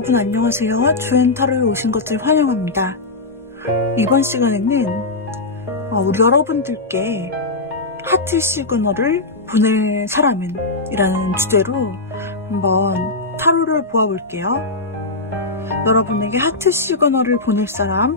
여러분 안녕하세요. 주엔타로에 오신 것을 환영합니다. 이번 시간에는 우리 여러분들께 하트 시그널을 보낼 사람은 이라는 주제로 한번 타로를 보아볼게요. 여러분에게 하트 시그널을 보낼 사람,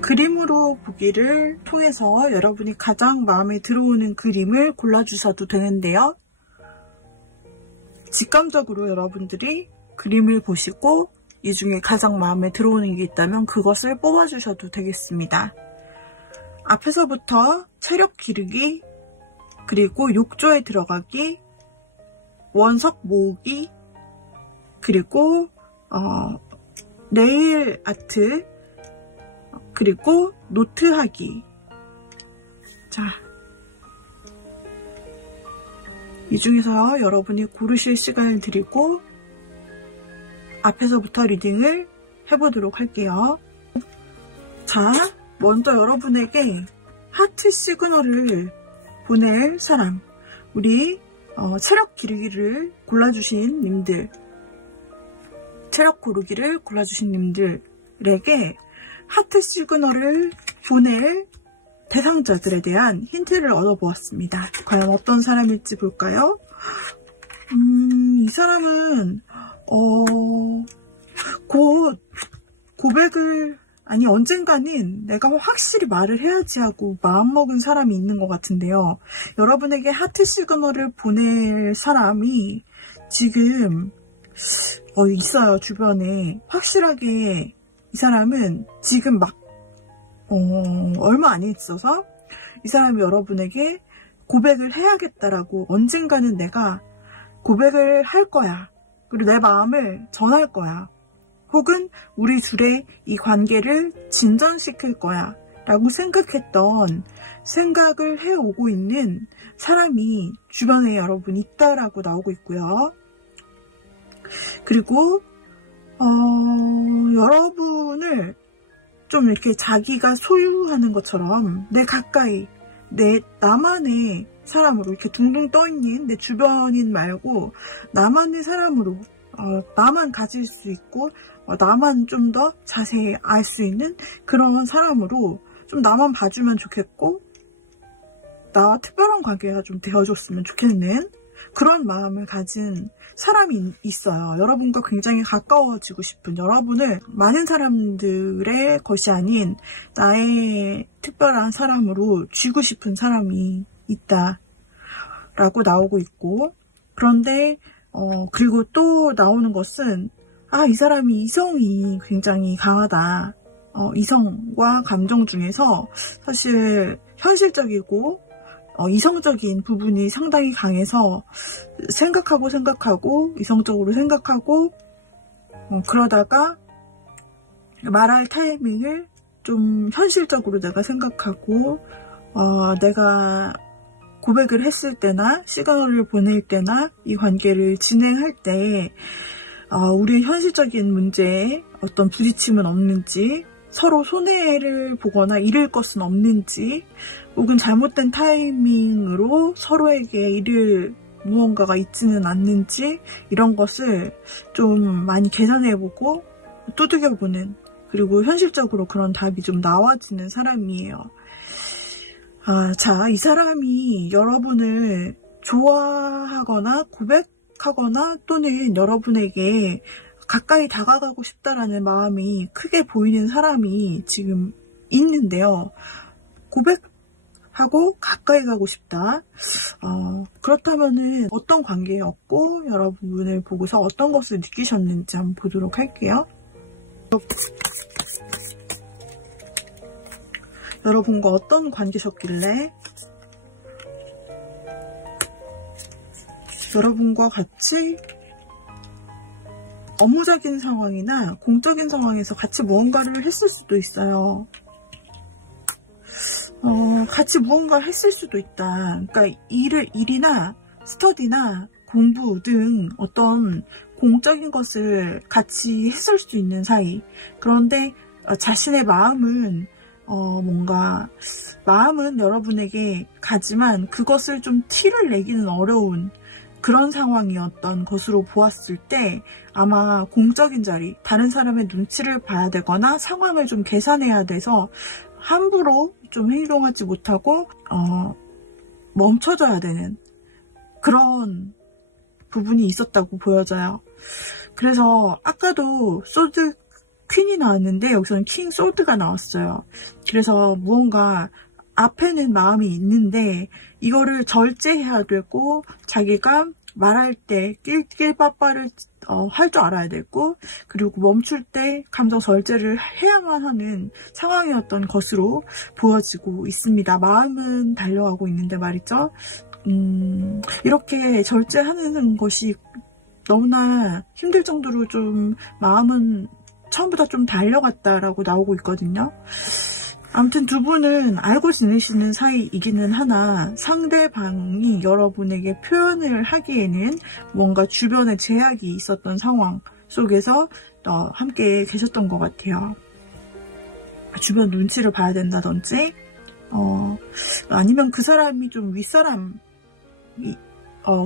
그림으로 보기를 통해서 여러분이 가장 마음에 들어오는 그림을 골라주셔도 되는데요. 직감적으로 여러분들이 그림을 보시고 이 중에 가장 마음에 들어오는 게 있다면 그것을 뽑아주셔도 되겠습니다. 앞에서부터 체력 기르기, 그리고 욕조에 들어가기, 원석 모으기, 그리고 네일 아트, 그리고 노트하기. 이 중에서 여러분이 고르실 시간을 드리고 앞에서부터 리딩을 해보도록 할게요. 먼저 여러분에게 하트 시그널을 보낼 사람, 우리 체력 기르기를 골라주신 님들, 체력 고르기를 골라주신 님들에게 하트 시그널을 보낼 대상자들에 대한 힌트를 얻어보았습니다. 과연 어떤 사람일지 볼까요? 이 사람은 곧 고백을, 언젠가는 내가 확실히 말을 해야지 하고 마음먹은 사람이 있는 것 같은데요. 여러분에게 하트 시그널을 보낼 사람이 지금 있어요. 주변에 확실하게. 이 사람은 지금 얼마 안 있어서 이 사람이 여러분에게 고백을 해야겠다라고, 언젠가는 내가 고백을 할 거야, 그리고 내 마음을 전할 거야, 혹은 우리 둘의 이 관계를 진전시킬 거야 라고 생각을 해오고 있는 사람이 주변에 여러분 있다라고 나오고 있고요. 그리고 여러분을 좀 이렇게 자기가 소유하는 것처럼 내 가까이, 나만의 사람으로 이렇게 둥둥 떠있는 내 주변인 말고 나만의 사람으로, 나만 가질 수 있고 나만 좀 더 자세히 알 수 있는 그런 사람으로 좀 나만 봐주면 좋겠고 나와 특별한 관계가 좀 되어줬으면 좋겠는 그런 마음을 가진 사람이 있어요. 여러분과 굉장히 가까워지고 싶은, 여러분을 많은 사람들의 것이 아닌 나의 특별한 사람으로 쥐고 싶은 사람이 있다 라고 나오고 있고, 그런데 그리고 또 나오는 것은 이 사람이 이성이 굉장히 강하다. 이성과 감정 중에서 사실 현실적이고 이성적인 부분이 상당히 강해서 생각하고 이성적으로 생각하고 그러다가 말할 타이밍을 좀 현실적으로 내가 생각하고 내가 고백을 했을 때나 시그널을 보낼 때나 이 관계를 진행할 때 우리의 현실적인 문제에 어떤 부딪힘은 없는지, 서로 손해를 보거나 잃을 것은 없는지, 혹은 잘못된 타이밍으로 서로에게 잃을 무언가가 있지는 않는지, 이런 것을 좀 많이 계산해보고 두들겨보는, 그리고 현실적으로 그런 답이 좀 나와지는 사람이에요. 이 사람이 여러분을 좋아하거나 고백하거나 또는 여러분에게 가까이 다가가고 싶다라는 마음이 크게 보이는 사람이 지금 있는데요. 고백 하고 가까이 가고 싶다. 그렇다면은 어떤 관계였고 여러분을 보고서 어떤 것을 느끼셨는지 한번 보도록 할게요. 여러분과 어떤 관계셨길래 여러분과 같이 업무적인 상황이나 공적인 상황에서 같이 무언가를 했을 수도 있어요. 같이 무언가를 했을 수도 있다. 그러니까 일이나 스터디나 공부 등 어떤 공적인 것을 같이 했을 수 있는 사이. 그런데 자신의 마음은 마음은 여러분에게 가지만 그것을 좀 티를 내기는 어려운 그런 상황이었던 것으로 보았을 때 아마 공적인 자리, 다른 사람의 눈치를 봐야 되거나 상황을 좀 계산해야 돼서 함부로 좀 행동하지 못하고 멈춰져야 되는 그런 부분이 있었다고 보여져요. 그래서 아까도 소드 퀸이 나왔는데 여기서는 킹 소드가 나왔어요. 그래서 무언가 앞에는 마음이 있는데 이거를 절제해야 되고 자기가 말할 때 낄낄빠빠를 할 줄 알아야 되고 그리고 멈출 때 감정 절제를 해야만 하는 상황이었던 것으로 보여지고 있습니다. 마음은 달려가고 있는데 말이죠. 이렇게 절제하는 것이 너무나 힘들 정도로 좀 마음은 처음보다 좀 달려갔다라고 나오고 있거든요. 아무튼 두 분은 알고 지내시는 사이이기는 하나 상대방이 여러분에게 표현을 하기에는 뭔가 주변에 제약이 있었던 상황 속에서 함께 계셨던 것 같아요. 주변 눈치를 봐야 된다든지 아니면 그 사람이 좀 윗사람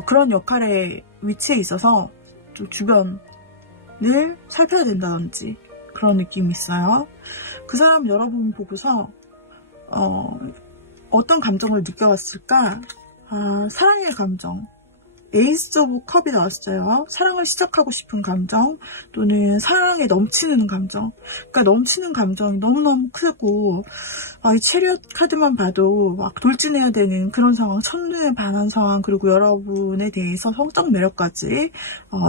그런 역할에 위치해 있어서 좀 주변을 살펴야 된다든지 그런 느낌이 있어요. 그 사람 여러분 보고서 어떤 감정을 느껴봤을까? 사랑의 감정. 에이스 오브 컵이 나왔어요. 사랑을 시작하고 싶은 감정 또는 사랑에 넘치는 감정. 그러니까 넘치는 감정이 너무너무 크고 이 체리엇 카드만 봐도 막 돌진해야 되는 그런 상황, 첫눈에 반한 상황, 그리고 여러분에 대해서 성적 매력까지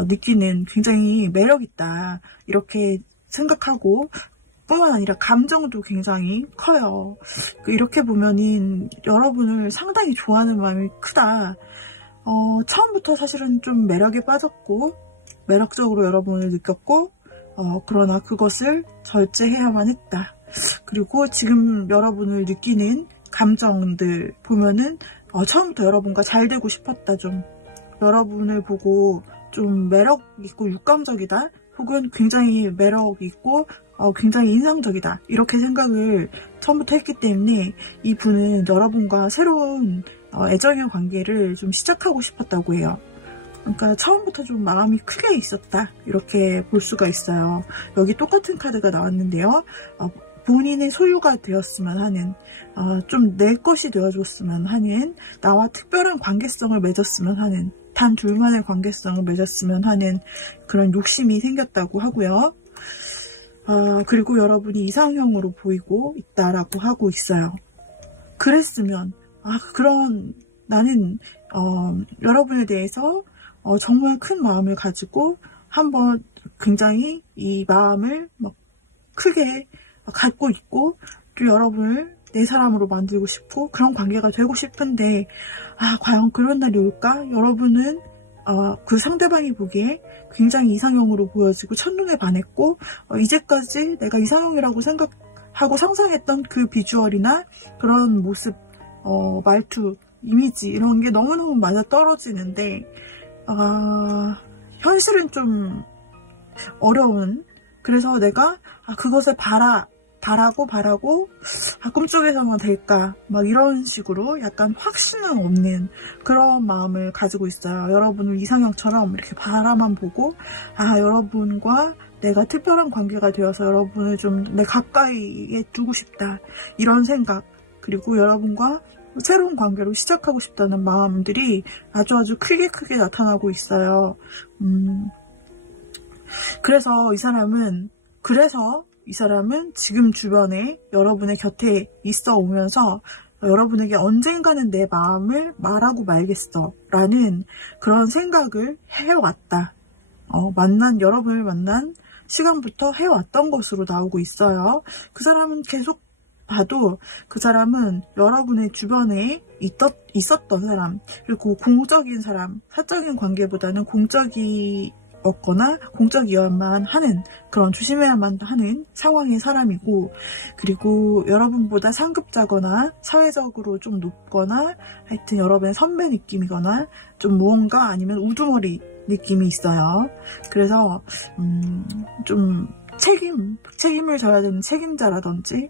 느끼는 굉장히 매력있다 이렇게 생각하고 뿐만 아니라 감정도 굉장히 커요. 이렇게 보면은 여러분을 상당히 좋아하는 마음이 크다. 처음부터 사실은 좀 매력에 빠졌고 매력적으로 여러분을 느꼈고 그러나 그것을 절제해야만 했다. 그리고 지금 여러분을 느끼는 감정들 보면은 처음부터 여러분과 잘 되고 싶었다. 좀 여러분을 보고 좀 매력 있고 육감적이다. 혹은 굉장히 매력 있고 굉장히 인상적이다. 이렇게 생각을 처음부터 했기 때문에 이분은 여러분과 새로운 애정의 관계를 좀 시작하고 싶었다고 해요. 그러니까 처음부터 좀 마음이 크게 있었다. 이렇게 볼 수가 있어요. 여기 똑같은 카드가 나왔는데요. 본인의 소유가 되었으면 하는, 좀 내 것이 되어줬으면 하는, 나와 특별한 관계성을 맺었으면 하는, 단 둘만의 관계성을 맺었으면 하는 그런 욕심이 생겼다고 하고요. 그리고 여러분이 이상형으로 보이고 있다라고 하고 있어요. 그랬으면 그런 나는 여러분에 대해서 정말 큰 마음을 가지고 한번 굉장히 이 마음을 막 크게 갖고 있고 또 여러분을 내 사람으로 만들고 싶고 그런 관계가 되고 싶은데 과연 그런 날이 올까? 여러분은 그 상대방이 보기에 굉장히 이상형으로 보여지고 첫눈에 반했고 이제까지 내가 이상형이라고 생각하고 상상했던 그 비주얼이나 그런 모습 말투, 이미지 이런 게 너무너무 맞아 떨어지는데 현실은 좀 어려운 그래서 내가 그것을 바라고 꿈속에서만 될까 막 이런 식으로 약간 확신은 없는 그런 마음을 가지고 있어요. 여러분을 이상형처럼 이렇게 바라만 보고 여러분과 내가 특별한 관계가 되어서 여러분을 좀 내 가까이에 두고 싶다 이런 생각 그리고 여러분과 새로운 관계로 시작하고 싶다는 마음들이 아주 크게 나타나고 있어요. 그래서 이 사람은 지금 주변에 여러분의 곁에 있어 오면서 여러분에게 언젠가는 내 마음을 말하고 말겠어 라는 그런 생각을 해왔다. 여러분을 만난 시간부터 해왔던 것으로 나오고 있어요. 그 사람은 계속 봐도 그 사람은 여러분의 주변에 있었던 사람, 그리고 공적인 사람, 사적인 관계보다는 공적이었거나 공적이어야만 하는, 그런 조심해야만 하는 상황의 사람이고, 그리고 여러분보다 상급자거나 사회적으로 좀 높거나 하여튼 여러분의 선배 느낌이거나 좀 무언가 아니면 우두머리 느낌이 있어요. 그래서 좀 책임을 져야 되는 책임자라든지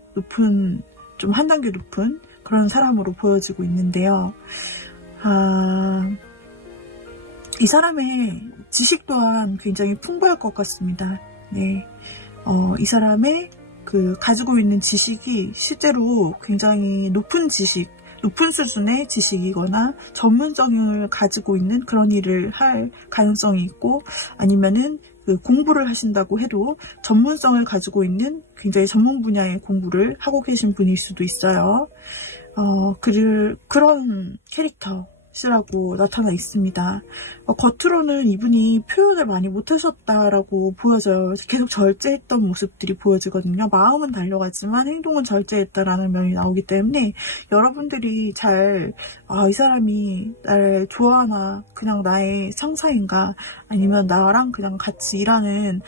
좀 한 단계 높은 그런 사람으로 보여지고 있는데요. 이 사람의 지식 또한 굉장히 풍부할 것 같습니다. 네. 이 사람의 가지고 있는 지식이 실제로 굉장히 높은 수준의 지식이거나 전문성을 가지고 있는 그런 일을 할 가능성이 있고, 아니면은 공부를 하신다고 해도 전문성을 가지고 있는 굉장히 전문 분야의 공부를 하고 계신 분일 수도 있어요. 그런 캐릭터라고 나타나 있습니다. 겉으로는 이분이 표현을 많이 못하셨다라고 보여져요. 계속 절제했던 모습들이 보여지거든요. 마음은 달려가지만 행동은 절제했다라는 면이 나오기 때문에 여러분들이 이 사람이 나를 좋아하나, 그냥 나의 상사인가, 아니면 나랑 그냥 같이 일하는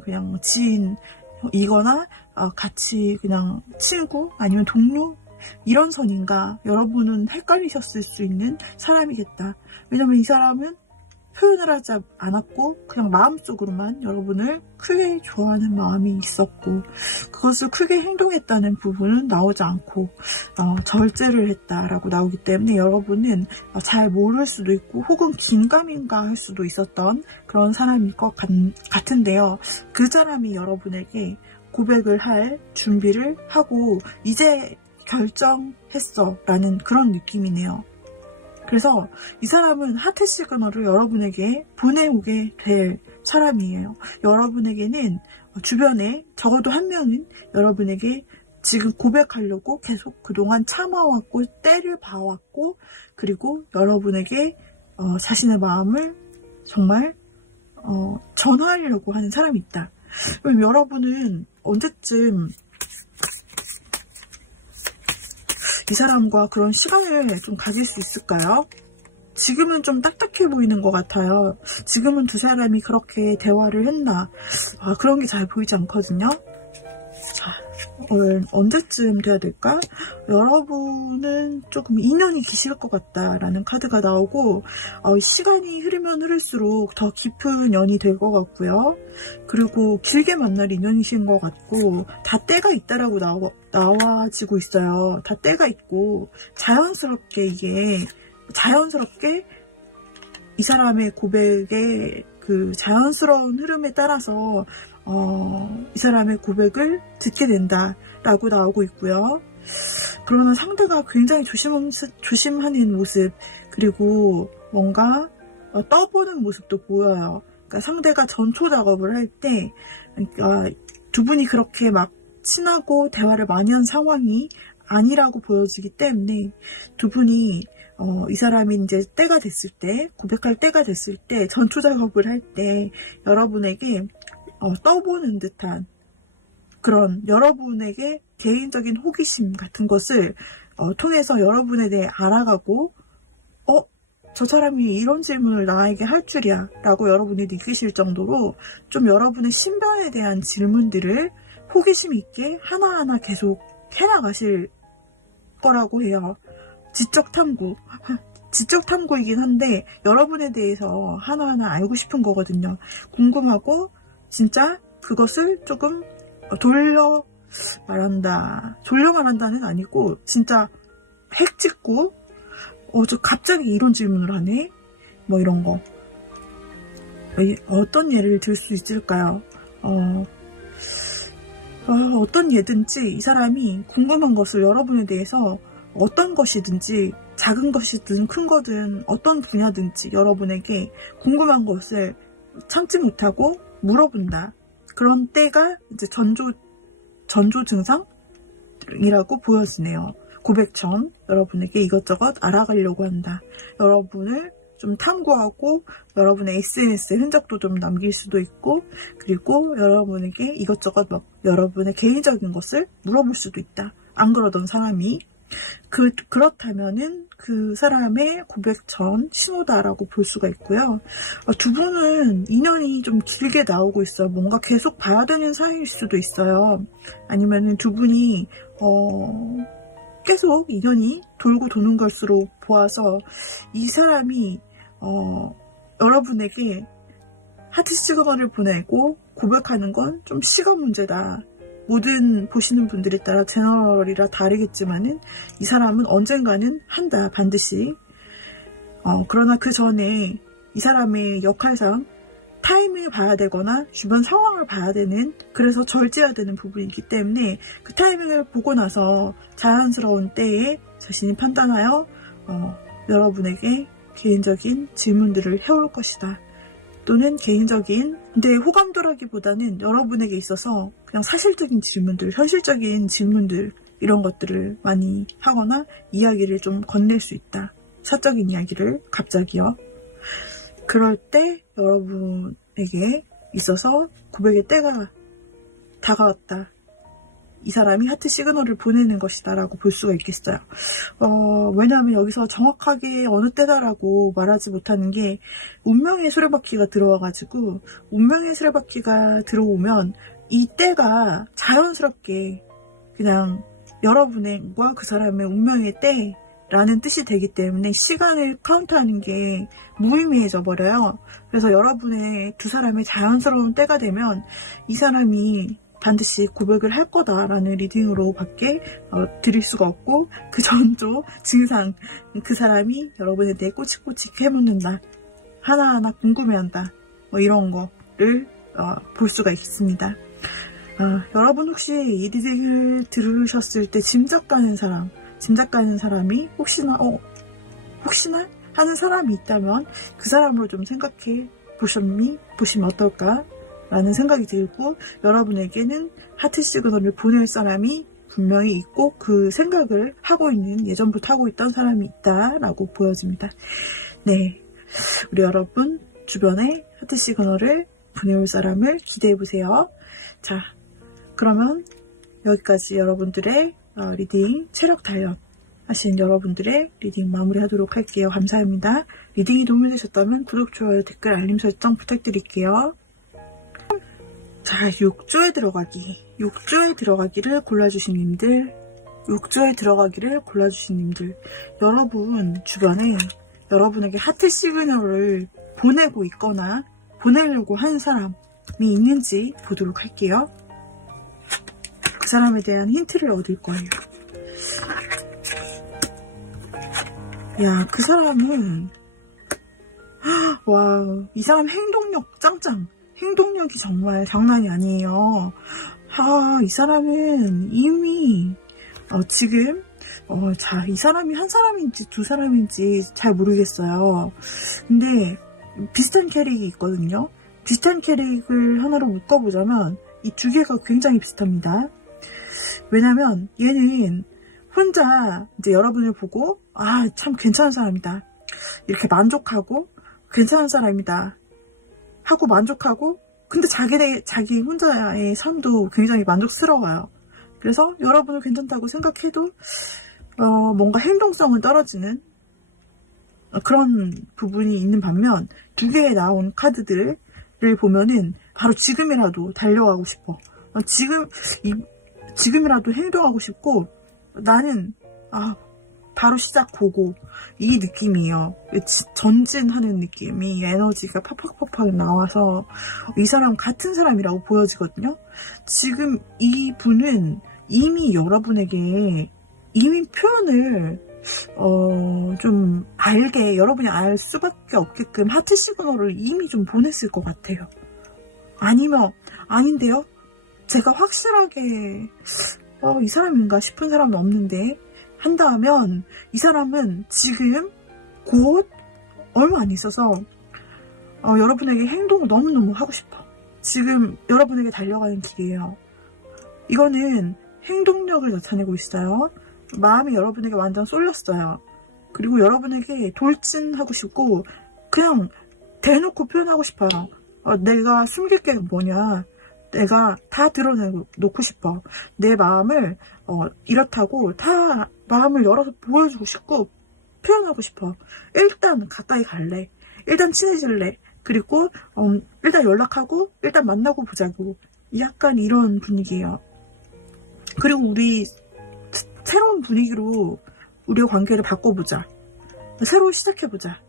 그냥 지인이거나, 같이 그냥 친구, 아니면 동료, 이런 선인가, 여러분은 헷갈리셨을 수 있는 사람이겠다. 왜냐면 이 사람은 표현을 하지 않았고 그냥 마음속으로만 여러분을 크게 좋아하는 마음이 있었고, 그것을 크게 행동했다는 부분은 나오지 않고 절제를 했다라고 나오기 때문에 여러분은 잘 모를 수도 있고 혹은 긴가민가 할 수도 있었던 그런 사람일 것 같은데요. 그 사람이 여러분에게 고백을 할 준비를 하고 이제 결정했어 라는 그런 느낌이네요. 그래서 이 사람은 하트 시그널을 여러분에게 보내오게 될 사람이에요. 여러분에게는 주변에 적어도 한 명은 여러분에게 지금 고백하려고 계속 그동안 참아왔고 때를 봐왔고, 그리고 여러분에게 자신의 마음을 정말 전하려고 하는 사람이 있다. 그럼 여러분은 언제쯤 이 사람과 그런 시간을 좀 가질 수 있을까요? 지금은 좀 딱딱해 보이는 것 같아요. 지금은 두 사람이 그렇게 대화를 했나, 그런 게 잘 보이지 않거든요. 자, 언제쯤 돼야 될까? 여러분은 조금 인연이 기실 것 같다라는 카드가 나오고, 시간이 흐르면 흐를수록 더 깊은 연이 될 것 같고요. 그리고 길게 만날 인연이신 것 같고, 다 때가 있다라고 나와지고 있어요. 다 때가 있고, 자연스럽게 이 사람의 고백의 그 자연스러운 흐름에 따라서 이 사람의 고백을 듣게 된다라고 나오고 있고요. 그러나 상대가 굉장히 조심하는 모습, 그리고 뭔가 떠보는 모습도 보여요. 그러니까 상대가 전초 작업을 할 때, 두 분이 그렇게 막 친하고 대화를 많이 한 상황이 아니라고 보여지기 때문에 두 분이 이 사람이 이제 때가 됐을 때, 고백할 때가 됐을 때, 전초 작업을 할 때 여러분에게 떠보는 듯한 그런 여러분에게 개인적인 호기심 같은 것을 통해서 여러분에 대해 알아가고, 저 사람이 이런 질문을 나에게 할 줄이야 라고 여러분이 느끼실 정도로 좀 여러분의 신변에 대한 질문들을 호기심 있게 하나하나 계속 해나가실 거라고 해요. 지적 탐구이긴 한데 여러분에 대해서 하나하나 알고 싶은 거거든요. 궁금하고 진짜 그것을 조금 돌려 말한다는 아니고 진짜 핵짓고 저 갑자기 이런 질문을 하네? 뭐 이런 거. 어떤 예를 들 수 있을까요? 어떤 예든지 이 사람이 궁금한 것을 여러분에 대해서 어떤 것이든지 작은 것이든 큰 거든 어떤 분야든지 여러분에게 궁금한 것을 참지 못하고 물어본다. 그런 때가 이제 전조 증상이라고 보여지네요. 고백 전 여러분에게 이것저것 알아가려고 한다. 여러분을 좀 탐구하고 여러분의 SNS에 흔적도 좀 남길 수도 있고, 그리고 여러분에게 이것저것 막 여러분의 개인적인 것을 물어볼 수도 있다. 안 그러던 사람이. 그렇다면은 그 사람의 고백 전 신호다라고 볼 수가 있고요. 두 분은 인연이 좀 길게 나오고 있어요. 뭔가 계속 봐야 되는 사이일 수도 있어요. 아니면은 두 분이 계속 인연이 돌고 도는 것으로 보아서 이 사람이 여러분에게 하트 시그널을 보내고 고백하는 건 좀 시간 문제다. 모든 보시는 분들에 따라 제너럴이라 다르겠지만은 이 사람은 언젠가는 한다, 반드시. 그러나 그 전에 이 사람의 역할상 타이밍을 봐야 되거나 주변 상황을 봐야 되는, 그래서 절제해야 되는 부분이 있기 때문에 그 타이밍을 보고 나서 자연스러운 때에 자신이 판단하여 여러분에게 개인적인 질문들을 해올 것이다. 또는 개인적인, 근데 호감도라기보다는 여러분에게 있어서 그냥 사실적인 질문들, 현실적인 질문들, 이런 것들을 많이 하거나 이야기를 좀 건넬 수 있다. 사적인 이야기를 갑자기요. 그럴 때 여러분에게 있어서 고백의 때가 다가왔다. 이 사람이 하트 시그널을 보내는 것이다 라고 볼 수가 있겠어요. 왜냐하면 여기서 정확하게 어느 때다라고 말하지 못하는 게 운명의 수레바퀴가 들어와가지고, 운명의 수레바퀴가 들어오면 이 때가 자연스럽게 그냥 여러분과 그 사람의 운명의 때라는 뜻이 되기 때문에 시간을 카운트하는 게 무의미해져 버려요. 그래서 여러분의 두 사람의 자연스러운 때가 되면 이 사람이 반드시 고백을 할 거다라는 리딩으로 밖에 드릴 수가 없고, 그 전조 증상, 그 사람이 여러분에 대해 꼬치꼬치 해묻는다, 하나하나 궁금해한다, 뭐 이런 거를 볼 수가 있습니다. 여러분 혹시 이 리딩을 들으셨을 때 짐작 가는 사람이 혹시나 하는 사람이 있다면 그 사람으로 좀 생각해 보시면 어떨까 라는 생각이 들고, 여러분에게는 하트 시그널을 보낼 사람이 분명히 있고 그 생각을 하고 있는, 예전부터 하고 있던 사람이 있다라고 보여집니다. 네, 우리 여러분 주변에 하트 시그널을 보내올 사람을 기대해보세요. 자, 그러면 여기까지 여러분들의 리딩 체력 단련 하신 여러분들의 리딩 마무리하도록 할게요. 감사합니다. 리딩이 도움이 되셨다면 구독, 좋아요, 댓글, 알림 설정 부탁드릴게요. 자, 6조에 들어가기를 골라주신 님들, 여러분 주변에 여러분에게 하트 시그널을 보내고 있거나 보내려고 하는 사람이 있는지 보도록 할게요. 그 사람에 대한 힌트를 얻을 거예요. 야, 그 사람은 와, 이 사람 행동력 짱짱. 행동력이 정말 장난이 아니에요. 이 사람은 이미 지금 자, 이 사람이 한 사람인지 두 사람인지 잘 모르겠어요. 근데 비슷한 캐릭이 있거든요. 비슷한 캐릭을 하나로 묶어보자면 이 두 개가 굉장히 비슷합니다. 왜냐면 얘는 혼자 이제 여러분을 보고 참 괜찮은 사람이다, 이렇게 만족하고, 괜찮은 사람이다 하고 만족하고, 근데 자기 혼자의 삶도 굉장히 만족스러워요. 그래서 여러분을 괜찮다고 생각해도 뭔가 행동성은 떨어지는 그런 부분이 있는 반면, 두 개에 나온 카드들을 보면은 바로 지금이라도 달려가고 싶어, 지금이라도 행동하고 싶고, 나는 바로 시작 보고, 이 느낌이에요. 전진하는 느낌이, 에너지가 팍팍팍팍 나와서 이 사람 같은 사람이라고 보여지거든요. 지금 이 분은 이미 여러분에게 이미 표현을 좀 알게, 여러분이 알 수밖에 없게끔 하트 시그널을 이미 좀 보냈을 것 같아요. 아니면 아닌데요, 제가 확실하게 이 사람인가 싶은 사람은 없는데 한다면, 이 사람은 지금 곧 얼마 안 있어서 여러분에게 행동을 너무너무 하고 싶어. 지금 여러분에게 달려가는 길이에요. 이거는 행동력을 나타내고 있어요. 마음이 여러분에게 완전 쏠렸어요. 그리고 여러분에게 돌진하고 싶고 그냥 대놓고 표현하고 싶어요. 내가 숨길 게 뭐냐, 내가 다 드러내놓고 싶어. 내 마음을 이렇다고 다 마음을 열어서 보여주고 싶고 표현하고 싶어. 일단 가까이 갈래, 일단 친해질래, 그리고 일단 연락하고 일단 만나고 보자고, 약간 이런 분위기예요. 그리고 우리 새로운 분위기로 우리의 관계를 바꿔보자, 새로 시작해보자.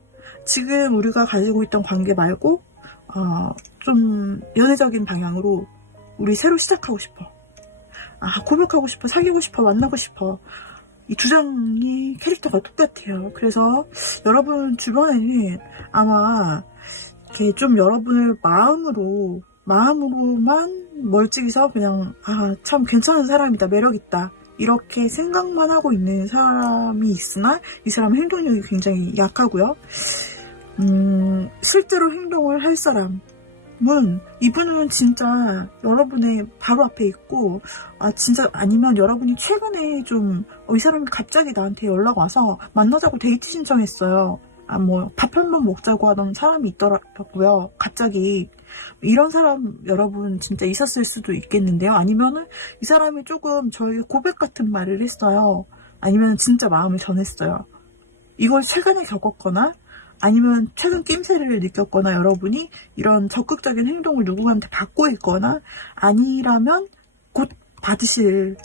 지금 우리가 가지고 있던 관계 말고 좀 연애적인 방향으로 우리 새로 시작하고 싶어. 고백하고 싶어, 사귀고 싶어, 만나고 싶어. 이 두 장의 캐릭터가 똑같아요. 그래서 여러분 주변에는 아마 이렇게 좀 여러분을 마음으로만 멀찍이서 그냥 참 괜찮은 사람이다, 매력있다, 이렇게 생각만 하고 있는 사람이 있으나 이 사람은 행동력이 굉장히 약하고요. 실제로 행동을 할 사람은, 이분은 진짜 여러분의 바로 앞에 있고, 진짜 아니면 여러분이 최근에 좀 이 사람이 갑자기 나한테 연락 와서 만나자고 데이트 신청했어요. 뭐 밥 한 번 먹자고 하던 사람이 있더라고요. 갑자기. 이런 사람 여러분 진짜 있었을 수도 있겠는데요. 아니면은 이 사람이 조금 저에게 고백 같은 말을 했어요. 아니면 진짜 마음을 전했어요. 이걸 최근에 겪었거나 아니면 최근 낌새를 느꼈거나 여러분이 이런 적극적인 행동을 누구한테 받고 있거나 아니라면 곧 받으실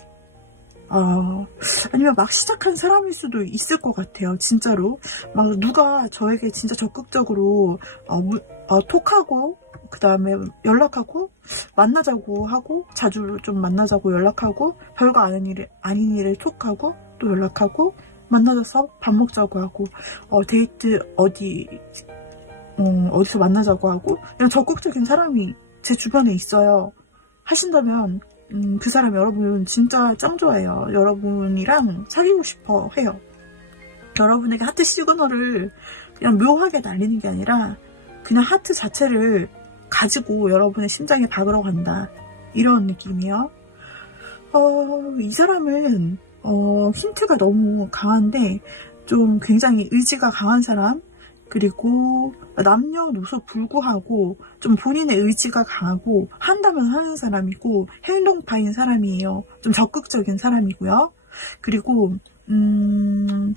아니면 막 시작한 사람일 수도 있을 것 같아요. 진짜로 막 누가 저에게 진짜 적극적으로 톡하고 그 다음에 연락하고 만나자고 하고 자주 좀 만나자고 연락하고 별거 아닌 일에 톡하고 또 연락하고 만나서 밥 먹자고 하고 데이트 어디서 만나자고 하고 이런 적극적인 사람이 제 주변에 있어요. 하신다면 그 사람 여러분 진짜 짱 좋아해요. 여러분이랑 사귀고 싶어 해요. 여러분에게 하트 시그널을 그냥 묘하게 날리는 게 아니라 그냥 하트 자체를 가지고 여러분의 심장에 박으러 간다, 이런 느낌이에요. 이 사람은 힌트가 너무 강한데 좀 굉장히 의지가 강한 사람, 그리고 남녀노소 불구하고 좀 본인의 의지가 강하고 한다면 하는 사람이고 행동파인 사람이에요. 좀 적극적인 사람이고요. 그리고 좀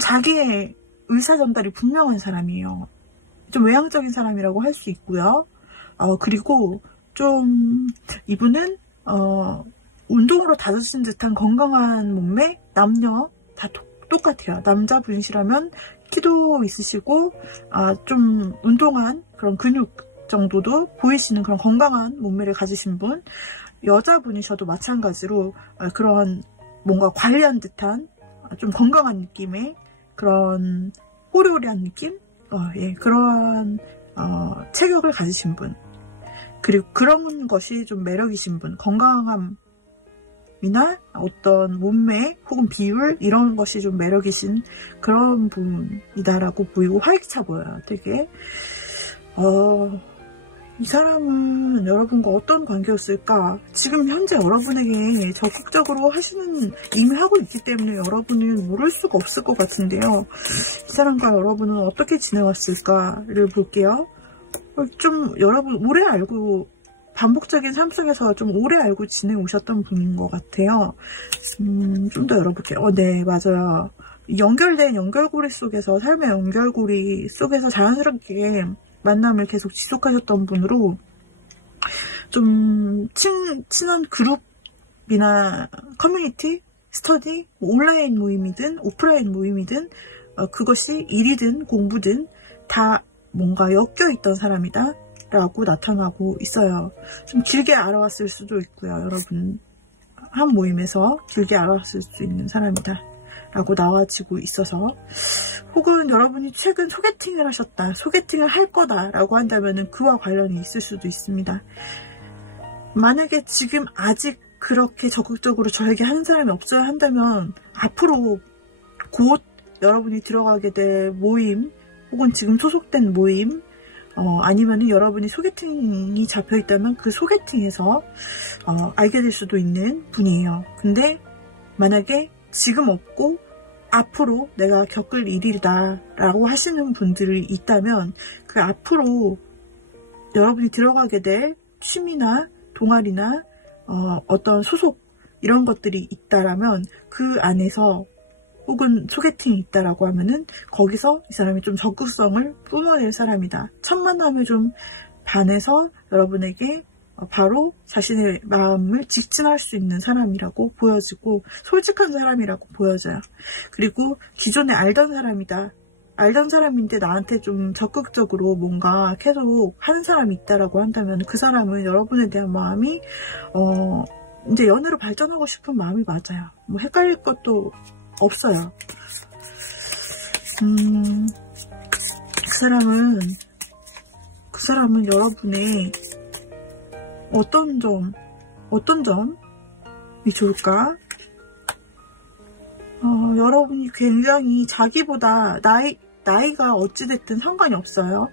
자기의 의사 전달이 분명한 사람이에요. 좀 외향적인 사람이라고 할 수 있고요. 그리고 좀 이분은 운동으로 다져진 듯한 건강한 몸매, 남녀 다 똑같아요. 남자분이시라면 키도 있으시고 좀 운동한 그런 근육 정도도 보이시는 그런 건강한 몸매를 가지신 분, 여자분이셔도 마찬가지로 그런 뭔가 관리한 듯한 좀 건강한 느낌의 그런 호리호리한 느낌? 그런 체격을 가지신 분, 그리고 그런 것이 좀 매력이신 분, 건강함이나 어떤 몸매 혹은 비율 이런 것이 좀 매력이신 그런 분이다라고 보이고 활기차 보여요. 되게 이 사람은 여러분과 어떤 관계였을까? 지금 현재 여러분에게 적극적으로 이미 하고 있기 때문에 여러분은 모를 수가 없을 것 같은데요. 이 사람과 여러분은 어떻게 지내왔을까를 볼게요. 좀 여러분 오래 알고, 반복적인 삶 속에서 좀 오래 알고 지내오셨던 분인 것 같아요. 좀 더 열어볼게요. 네, 맞아요. 연결된 연결고리 속에서, 삶의 연결고리 속에서 자연스럽게 만남을 계속 지속하셨던 분으로 좀 친한 그룹이나 커뮤니티, 스터디, 온라인 모임이든 오프라인 모임이든 그것이 일이든 공부든 다 뭔가 엮여있던 사람이다 라고 나타나고 있어요. 좀 길게 알아왔을 수도 있고요. 여러분 한 모임에서 길게 알아왔을 수 있는 사람이다 라고 나와지고 있어서, 혹은 여러분이 최근 소개팅을 하셨다, 소개팅을 할 거다 라고 한다면 그와 관련이 있을 수도 있습니다. 만약에 지금 아직 그렇게 적극적으로 저에게 하는 사람이 없어야 한다면 앞으로 곧 여러분이 들어가게 될 모임 혹은 지금 소속된 모임, 아니면은 여러분이 소개팅이 잡혀있다면 그 소개팅에서 알게 될 수도 있는 분이에요. 근데 만약에 지금 없고 앞으로 내가 겪을 일이다 라고 하시는 분들이 있다면 그 앞으로 여러분이 들어가게 될 취미나 동아리나 어떤 소속 이런 것들이 있다라면 그 안에서 혹은 소개팅이 있다라고 하면은 거기서 이 사람이 좀 적극성을 뿜어낼 사람이다. 첫 만남에 좀 반해서 여러분에게 바로 자신의 마음을 직진할 수 있는 사람이라고 보여지고 솔직한 사람이라고 보여져요. 그리고 기존에 알던 사람이다. 알던 사람인데 나한테 좀 적극적으로 뭔가 계속 하는 사람이 있다라고 한다면 그 사람은 여러분에 대한 마음이 이제 연애로 발전하고 싶은 마음이 맞아요. 뭐 헷갈릴 것도 없어요. 그 사람은 여러분의 어떤 점이 좋을까? 여러분이 굉장히 자기보다 나이가 어찌됐든 상관이 없어요.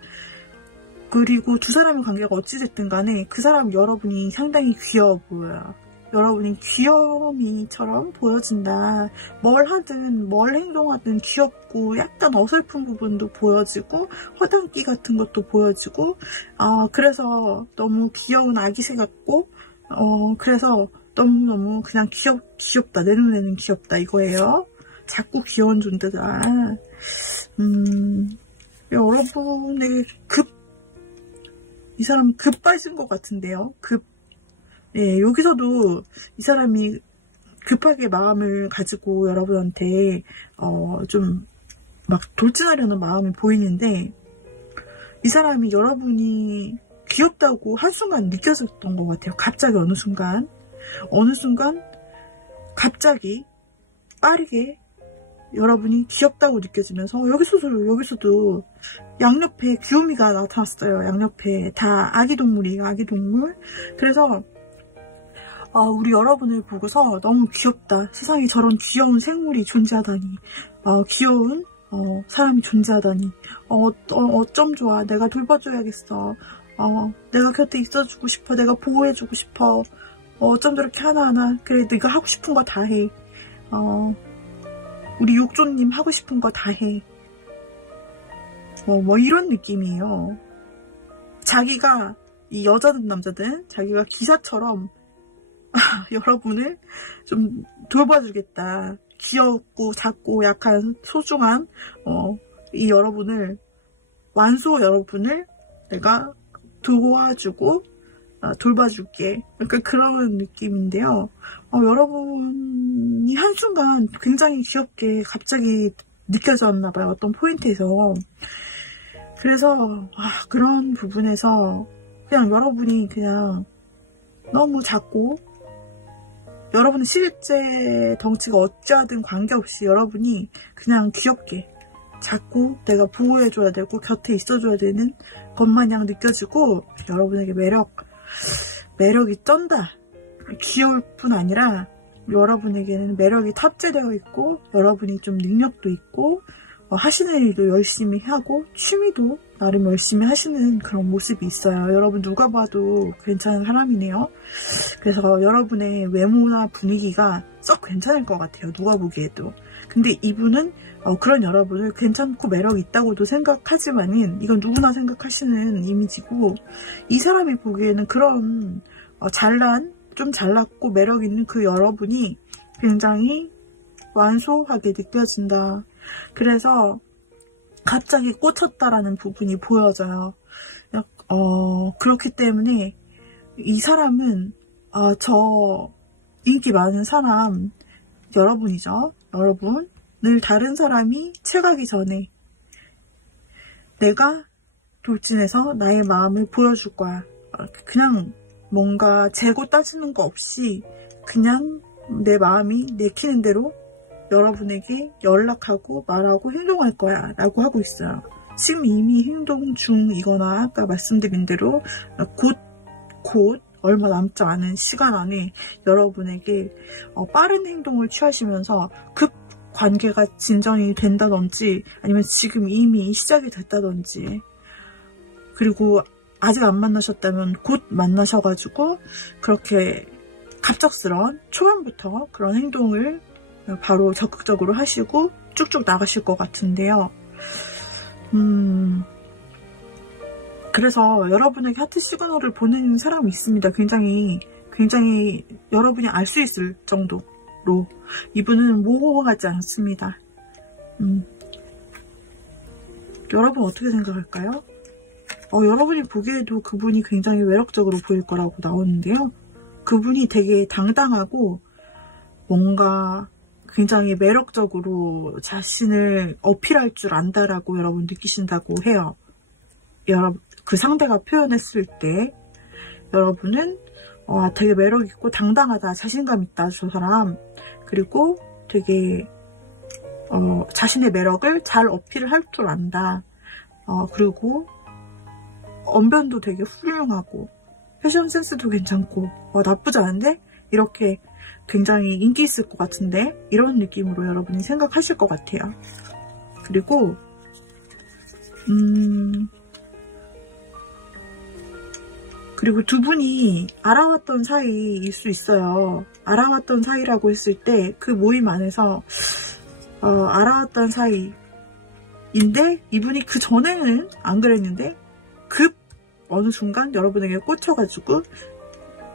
그리고 두 사람의 관계가 어찌됐든 간에 그 사람 여러분이 상당히 귀여워 보여요. 여러분이 귀여움이처럼 보여진다. 뭘 하든 뭘 행동하든 귀엽고 약간 어설픈 부분도 보여지고 허당끼 같은 것도 보여지고 그래서 너무 귀여운 아기새 같고 그래서 너무너무 그냥 귀엽다. 내 눈에는 귀엽다 이거예요. 자꾸 귀여운 존재다. 여러분에게 이 사람 급 빠진 것 같은데요. 예, 여기서도 이 사람이 급하게 마음을 가지고 여러분한테 좀 막 돌진하려는 마음이 보이는데 이 사람이 여러분이 귀엽다고 한순간 느껴졌던 것 같아요. 갑자기 어느 순간 갑자기 빠르게 여러분이 귀엽다고 느껴지면서 여기서도 양옆에 귀요미가 나타났어요. 양옆에 다 아기동물이에요. 아기동물. 그래서 우리 여러분을 보고서 너무 귀엽다. 세상에 저런 귀여운 생물이 존재하다니. 귀여운 사람이 존재하다니. 어쩜 좋아. 내가 돌봐줘야겠어. 내가 곁에 있어주고 싶어. 내가 보호해주고 싶어. 어쩜 저렇게 하나하나. 그래, 네가 하고 싶은 거 다 해. 우리 욕조님 하고 싶은 거 다 해. 뭐 이런 느낌이에요. 자기가, 이 여자든 남자든 자기가 기사처럼 여러분을 좀 돌봐주겠다. 귀엽고 작고 약간 소중한 이 여러분을 완소 여러분을 내가 도와주고 돌봐줄게. 그러니까 그런 느낌인데요. 여러분이 한순간 굉장히 귀엽게 갑자기 느껴졌나봐요. 어떤 포인트에서. 그래서 그런 부분에서 그냥 여러분이 그냥 너무 작고 여러분의 실제 덩치가 어찌하든 관계없이 여러분이 그냥 귀엽게 작고 내가 보호해줘야 되고 곁에 있어줘야 되는 것마냥 느껴지고 여러분에게 매력이 쩐다. 귀여울 뿐 아니라 여러분에게는 매력이 탑재되어 있고 여러분이 좀 능력도 있고 하시는 일도 열심히 하고 취미도 나름 열심히 하시는 그런 모습이 있어요. 여러분 누가 봐도 괜찮은 사람이네요. 그래서 여러분의 외모나 분위기가 썩 괜찮을 것 같아요. 누가 보기에도. 근데 이분은 그런 여러분을 괜찮고 매력 있다고도 생각하지만은 이건 누구나 생각하시는 이미지고 이 사람이 보기에는 그런 좀 잘났고 매력 있는 그 여러분이 굉장히 완소하게 느껴진다. 그래서 갑자기 꽂혔다라는 부분이 보여져요. 그렇기 때문에 이 사람은 저 인기 많은 사람 여러분이죠. 여러분을 다른 사람이 채가기 전에 내가 돌진해서 나의 마음을 보여줄 거야. 그냥 뭔가 재고 따지는 거 없이 그냥 내 마음이 내키는 대로 여러분에게 연락하고 말하고 행동할 거야 라고 하고 있어요. 지금 이미 행동 중이거나 아까 말씀드린 대로 곧 얼마 남지 않은 시간 안에 여러분에게 빠른 행동을 취하시면서 급 관계가 진전이 된다든지 아니면 지금 이미 시작이 됐다든지 그리고 아직 안 만나셨다면 곧 만나셔가지고 그렇게 갑작스러운 초반부터 그런 행동을 바로 적극적으로 하시고 쭉쭉 나가실 것 같은데요. 그래서 여러분에게 하트 시그널을 보내는 사람이 있습니다. 굉장히 여러분이 알 수 있을 정도로. 이분은 모호하지 않습니다. 여러분 어떻게 생각할까요? 여러분이 보기에도 그분이 굉장히 매력적으로 보일 거라고 나오는데요. 그분이 되게 당당하고 뭔가 굉장히 매력적으로 자신을 어필할 줄 안다라고 여러분 느끼신다고 해요. 그 상대가 표현했을 때 여러분은 되게 매력있고 당당하다, 자신감 있다, 저 사람. 그리고 되게 자신의 매력을 잘 어필을 할 줄 안다. 그리고 언변도 되게 훌륭하고 패션 센스도 괜찮고 나쁘지 않은데? 이렇게 굉장히 인기 있을 것 같은데? 이런 느낌으로 여러분이 생각하실 것 같아요. 그리고 두 분이 알아왔던 사이일 수 있어요. 알아왔던 사이라고 했을 때 그 모임 안에서 알아왔던 사이인데 이분이 그 전에는 안 그랬는데 어느 순간 여러분에게 꽂혀가지고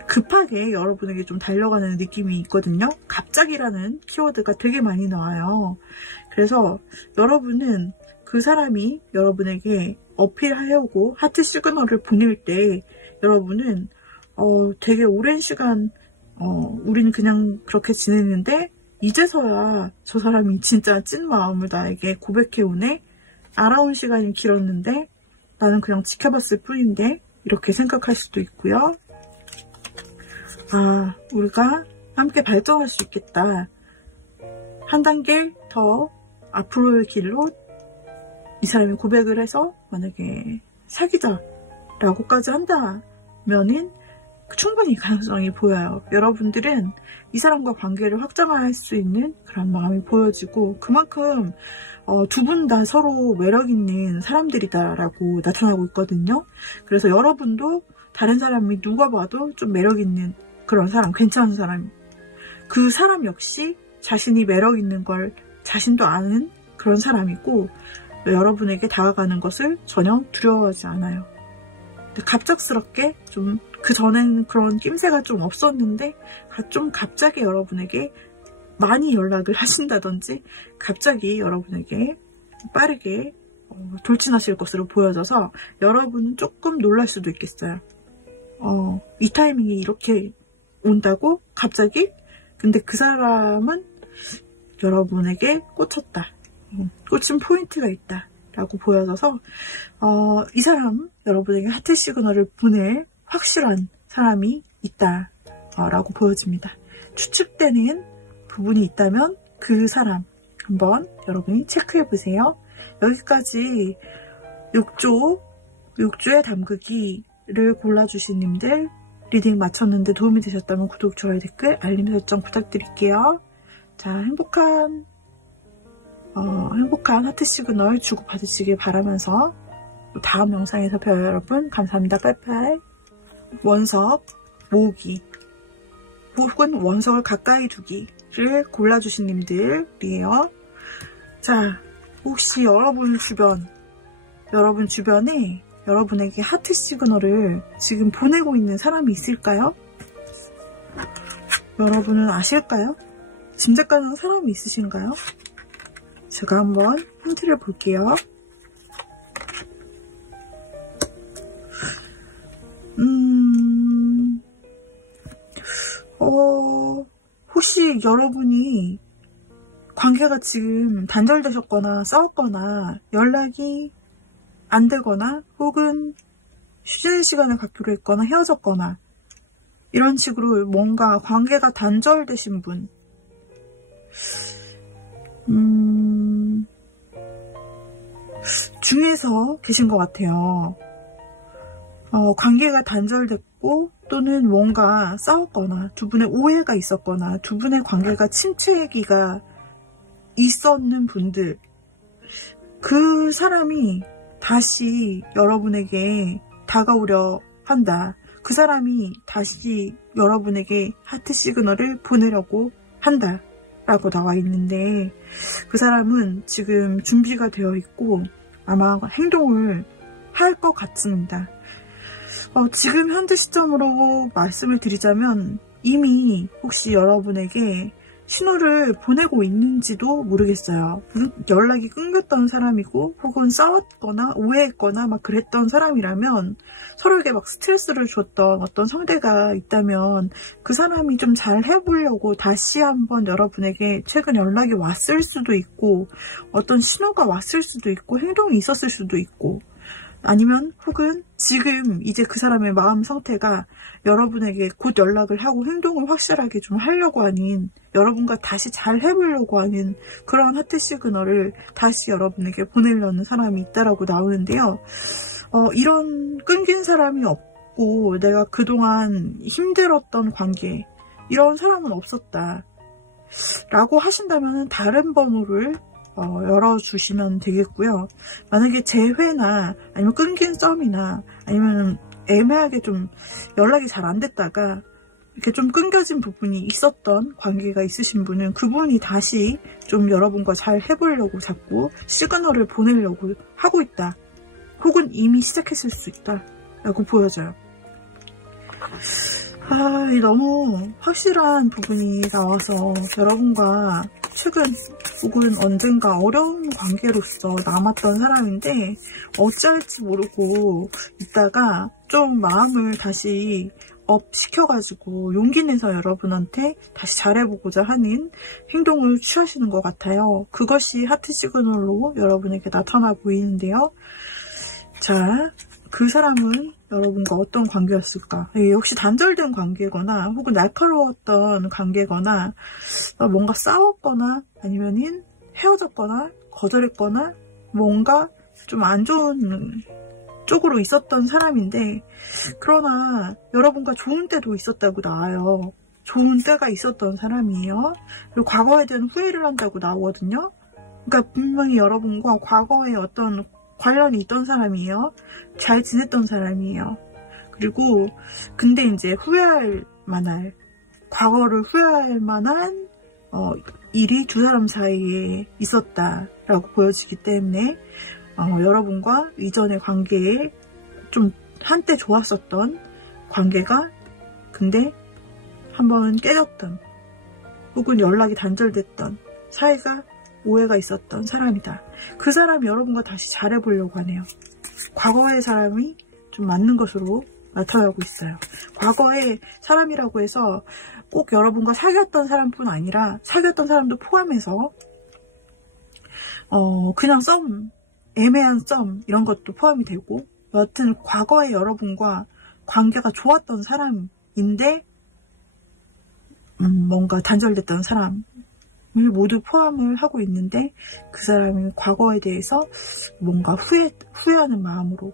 급하게 여러분에게 좀 달려가는 느낌이 있거든요. 갑자기라는 키워드가 되게 많이 나와요. 그래서 여러분은 그 사람이 여러분에게 어필하려고 하트 시그널을 보낼 때 여러분은 되게 오랜 시간 우리는 그냥 그렇게 지냈는데 이제서야 저 사람이 진짜 찐 마음을 나에게 고백해오네. 알아온 시간이 길었는데 나는 그냥 지켜봤을 뿐인데 이렇게 생각할 수도 있고요. 우리가 함께 발전할 수 있겠다. 한 단계 더 앞으로의 길로 이 사람이 고백을 해서 만약에 사귀자 라고까지 한다면은 충분히 가능성이 보여요. 여러분들은 이 사람과 관계를 확장할 수 있는 그런 마음이 보여지고 그만큼 두 분 다 서로 매력있는 사람들이다라고 나타나고 있거든요. 그래서 여러분도 다른 사람이 누가 봐도 좀 매력있는 그런 사람, 괜찮은 사람, 그 사람 역시 자신이 매력있는 걸 자신도 아는 그런 사람이고 여러분에게 다가가는 것을 전혀 두려워하지 않아요. 갑작스럽게 좀 그전에는 그런 낌새가 좀 없었는데 좀 갑자기 여러분에게 많이 연락을 하신다든지 갑자기 여러분에게 빠르게 돌진하실 것으로 보여져서 여러분은 조금 놀랄 수도 있겠어요. 이 타이밍이 이렇게 온다고? 갑자기? 근데 그 사람은 여러분에게 꽂혔다. 꽂힌 포인트가 있다. 라고 보여져서 이 사람 여러분에게 하트 시그널을 보낼 확실한 사람이 있다 라고 보여집니다. 추측되는 부분이 있다면 그 사람 한번 여러분이 체크해 보세요. 여기까지 6주의 담그기를 골라주신 님들 리딩 마쳤는데 도움이 되셨다면 구독, 좋아요, 댓글, 알림 설정 부탁드릴게요. 자, 행복한 하트 시그널 주고받으시길 바라면서 다음 영상에서 봬요 여러분. 감사합니다. 빠이빠이. 원석 모으기 혹은 원석을 가까이 두기를 골라주신 님들이에요. 자, 혹시 여러분 주변에 여러분에게 하트 시그널을 지금 보내고 있는 사람이 있을까요? 여러분은 아실까요? 짐작 가능한 사람이 있으신가요? 제가 한번 힌트를 볼게요. 혹시 여러분이 관계가 지금 단절되셨거나 싸웠거나 연락이 안 되거나 혹은 쉬는 시간을 갖기로 했거나 헤어졌거나 이런 식으로 뭔가 관계가 단절되신 분 중에서 계신 것 같아요. 관계가 단절됐고 또는 뭔가 싸웠거나 두 분의 오해가 있었거나 두 분의 관계가 침체기가 있었는 분들, 그 사람이 다시 여러분에게 다가오려 한다. 그 사람이 다시 여러분에게 하트 시그널을 보내려고 한다 라고 나와 있는데, 그 사람은 지금 준비가 되어 있고 아마 행동을 할 것 같습니다. 지금 현재 시점으로 말씀을 드리자면 이미 혹시 여러분에게 신호를 보내고 있는지도 모르겠어요. 연락이 끊겼던 사람이고 혹은 싸웠거나 오해했거나 막 그랬던 사람이라면, 서로에게 막 스트레스를 줬던 어떤 상대가 있다면 그 사람이 좀 잘 해보려고 다시 한번 여러분에게 최근 연락이 왔을 수도 있고, 어떤 신호가 왔을 수도 있고, 행동이 있었을 수도 있고, 아니면 혹은 지금 이제 그 사람의 마음 상태가 여러분에게 곧 연락을 하고 행동을 확실하게 좀 하려고 하는, 여러분과 다시 잘 해보려고 하는 그런 하트 시그널을 다시 여러분에게 보내려는 사람이 있다라고 나오는데요. 이런 끊긴 사람이 없고 내가 그동안 힘들었던 관계, 이런 사람은 없었다 라고 하신다면 다른 번호를 열어주시면 되겠고요. 만약에 재회나 아니면 끊긴 썸이나 아니면 애매하게 좀 연락이 잘 안 됐다가 이렇게 좀 끊겨진 부분이 있었던 관계가 있으신 분은, 그분이 다시 좀 여러분과 잘 해보려고 자꾸 시그널을 보내려고 하고 있다, 혹은 이미 시작했을 수 있다 라고 보여져요. 너무 확실한 부분이 나와서 여러분과 최근 혹은 언젠가 어려운 관계로서 남았던 사람인데 어찌할지 모르고 있다가 좀 마음을 다시 업 시켜가지고 용기 내서 여러분한테 다시 잘해보고자 하는 행동을 취하시는 것 같아요. 그것이 하트 시그널로 여러분에게 나타나 보이는데요. 자, 그 사람은 여러분과 어떤 관계였을까? 역시 단절된 관계거나 혹은 날카로웠던 관계거나 뭔가 싸웠거나 아니면은 헤어졌거나 거절했거나 뭔가 좀 안 좋은 쪽으로 있었던 사람인데, 그러나 여러분과 좋은 때도 있었다고 나와요. 좋은 때가 있었던 사람이에요. 그리고 과거에 대한 후회를 한다고 나오거든요. 그러니까 분명히 여러분과 과거에 어떤 관련이 있던 사람이에요. 잘 지냈던 사람이에요. 그리고 근데 이제 후회할 만한, 과거를 후회할 만한 일이 두 사람 사이에 있었다라고 보여지기 때문에 여러분과 이전의 관계에 좀 한때 좋았었던 관계가 근데 한번 깨졌던, 혹은 연락이 단절됐던, 사이가 오해가 있었던 사람이다. 그 사람이 여러분과 다시 잘해보려고 하네요. 과거의 사람이 좀 맞는 것으로 나타나고 있어요. 과거의 사람이라고 해서 꼭 여러분과 사귀었던 사람뿐 아니라 사귀었던 사람도 포함해서 그냥 썸, 애매한 썸 이런 것도 포함이 되고, 여하튼 과거에 여러분과 관계가 좋았던 사람인데 뭔가 단절됐던 사람을 모두 포함을 하고 있는데, 그 사람이 과거에 대해서 뭔가 후회하는 마음으로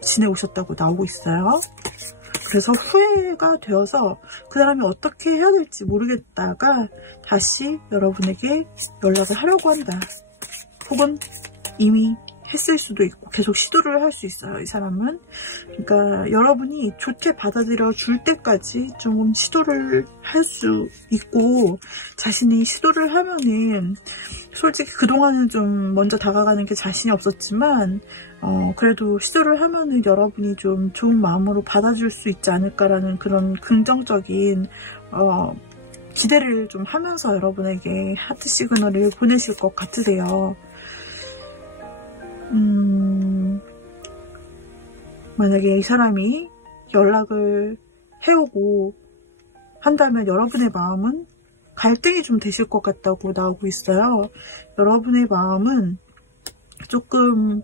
지내오셨다고 나오고 있어요. 그래서 후회가 되어서 그 사람이 어떻게 해야 될지 모르겠다가 다시 여러분에게 연락을 하려고 한다. 혹은 이미 했을 수도 있고 계속 시도를 할 수 있어요, 이 사람은. 그러니까 여러분이 좋게 받아들여 줄 때까지 좀 시도를 할 수 있고, 자신이 시도를 하면은 솔직히 그동안은 좀 먼저 다가가는 게 자신이 없었지만 그래도 시도를 하면은 여러분이 좀 좋은 마음으로 받아줄 수 있지 않을까라는 그런 긍정적인 기대를 좀 하면서 여러분에게 하트 시그널을 보내실 것 같으세요. 만약에 이 사람이 연락을 해오고 한다면 여러분의 마음은 갈등이 좀 되실 것 같다고 나오고 있어요. 여러분의 마음은 조금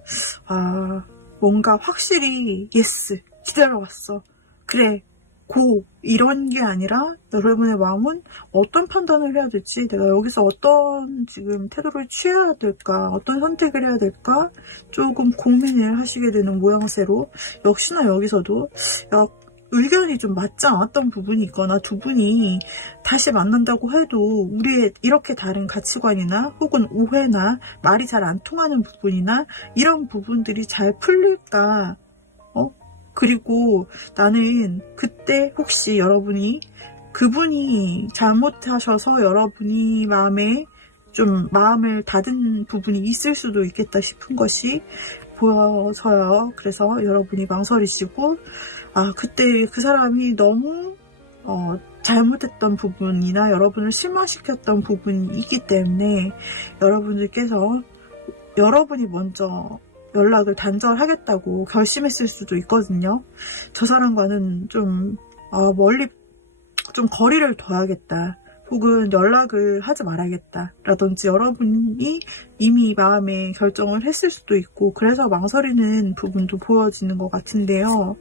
뭔가 확실히 예스, 기다려왔어, 그래, 고 이런 게 아니라 여러분의 마음은 어떤 판단을 해야 될지, 내가 여기서 어떤 지금 태도를 취해야 될까, 어떤 선택을 해야 될까 조금 고민을 하시게 되는 모양새로, 역시나 여기서도 의견이 좀 맞지 않았던 부분이 있거나 두 분이 다시 만난다고 해도 우리의 이렇게 다른 가치관이나 혹은 오해나 말이 잘 안 통하는 부분이나 이런 부분들이 잘 풀릴까, 그리고 나는 그때 혹시 여러분이 그분이 잘못하셔서 여러분이 마음을 닫은 부분이 있을 수도 있겠다 싶은 것이 보여서요. 그래서 여러분이 망설이시고, 그때 그 사람이 너무 잘못했던 부분이나 여러분을 실망시켰던 부분이 있기 때문에 여러분들께서 여러분이 먼저 연락을 단절하겠다고 결심했을 수도 있거든요. 저 사람과는 좀 멀리 좀 거리를 둬야겠다, 혹은 연락을 하지 말아야겠다 라든지 여러분이 이미 마음에 결정을 했을 수도 있고, 그래서 망설이는 부분도 보여지는 것 같은데요.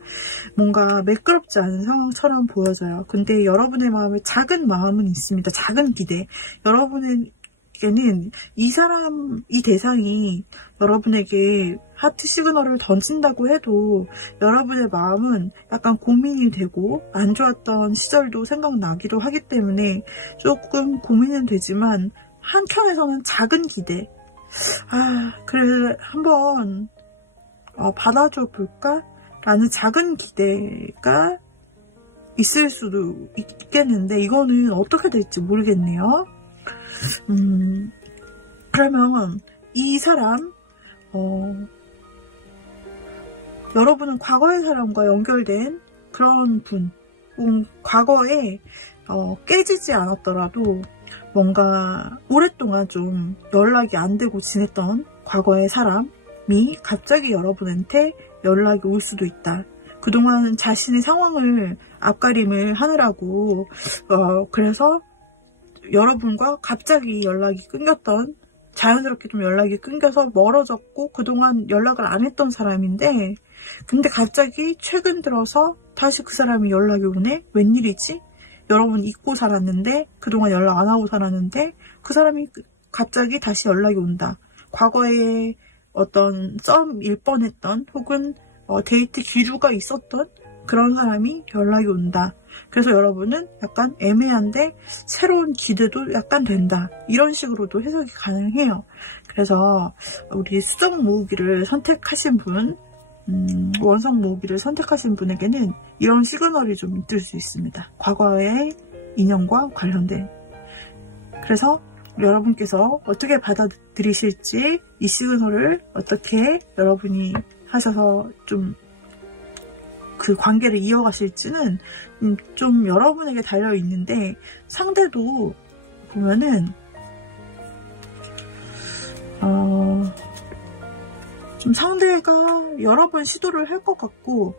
뭔가 매끄럽지 않은 상황처럼 보여져요. 근데 여러분의 마음에 작은 마음은 있습니다. 작은 기대. 여러분에게는 이 대상이 여러분에게 하트 시그널을 던진다고 해도 여러분의 마음은 약간 고민이 되고 안 좋았던 시절도 생각나기도 하기 때문에 조금 고민은 되지만, 한켠에서는 작은 기대, 그래 한번 받아줘 볼까? 라는 작은 기대가 있을 수도 있겠는데, 이거는 어떻게 될지 모르겠네요. 그러면 이 사람, 여러분은 과거의 사람과 연결된 그런 분, 과거에 깨지지 않았더라도 뭔가 오랫동안 좀 연락이 안 되고 지냈던 과거의 사람이 갑자기 여러분한테 연락이 올 수도 있다. 그동안 자신의 상황을 앞가림을 하느라고 그래서 여러분과 갑자기 연락이 끊겼던, 자연스럽게 좀 연락이 끊겨서 멀어졌고 그동안 연락을 안 했던 사람인데, 근데 갑자기 최근 들어서 다시 그 사람이 연락이 오네? 웬일이지? 여러분 잊고 살았는데, 그동안 연락 안 하고 살았는데 그 사람이 갑자기 다시 연락이 온다. 과거에 어떤 썸일 뻔했던, 혹은 데이트 기류가 있었던 그런 사람이 연락이 온다. 그래서 여러분은 약간 애매한데 새로운 기대도 약간 된다. 이런 식으로도 해석이 가능해요. 그래서 우리 수정 모으기를 선택하신 분, 원성 모으기를 선택하신 분에게는 이런 시그널이 좀 있을 수 있습니다. 과거의 인연과 관련된. 그래서 여러분께서 어떻게 받아들이실지, 이 시그널을 어떻게 여러분이 하셔서 좀 그 관계를 이어가실지는 좀 여러분에게 달려있는데, 상대도 보면은 좀 상대가 여러 번 시도를 할 것 같고,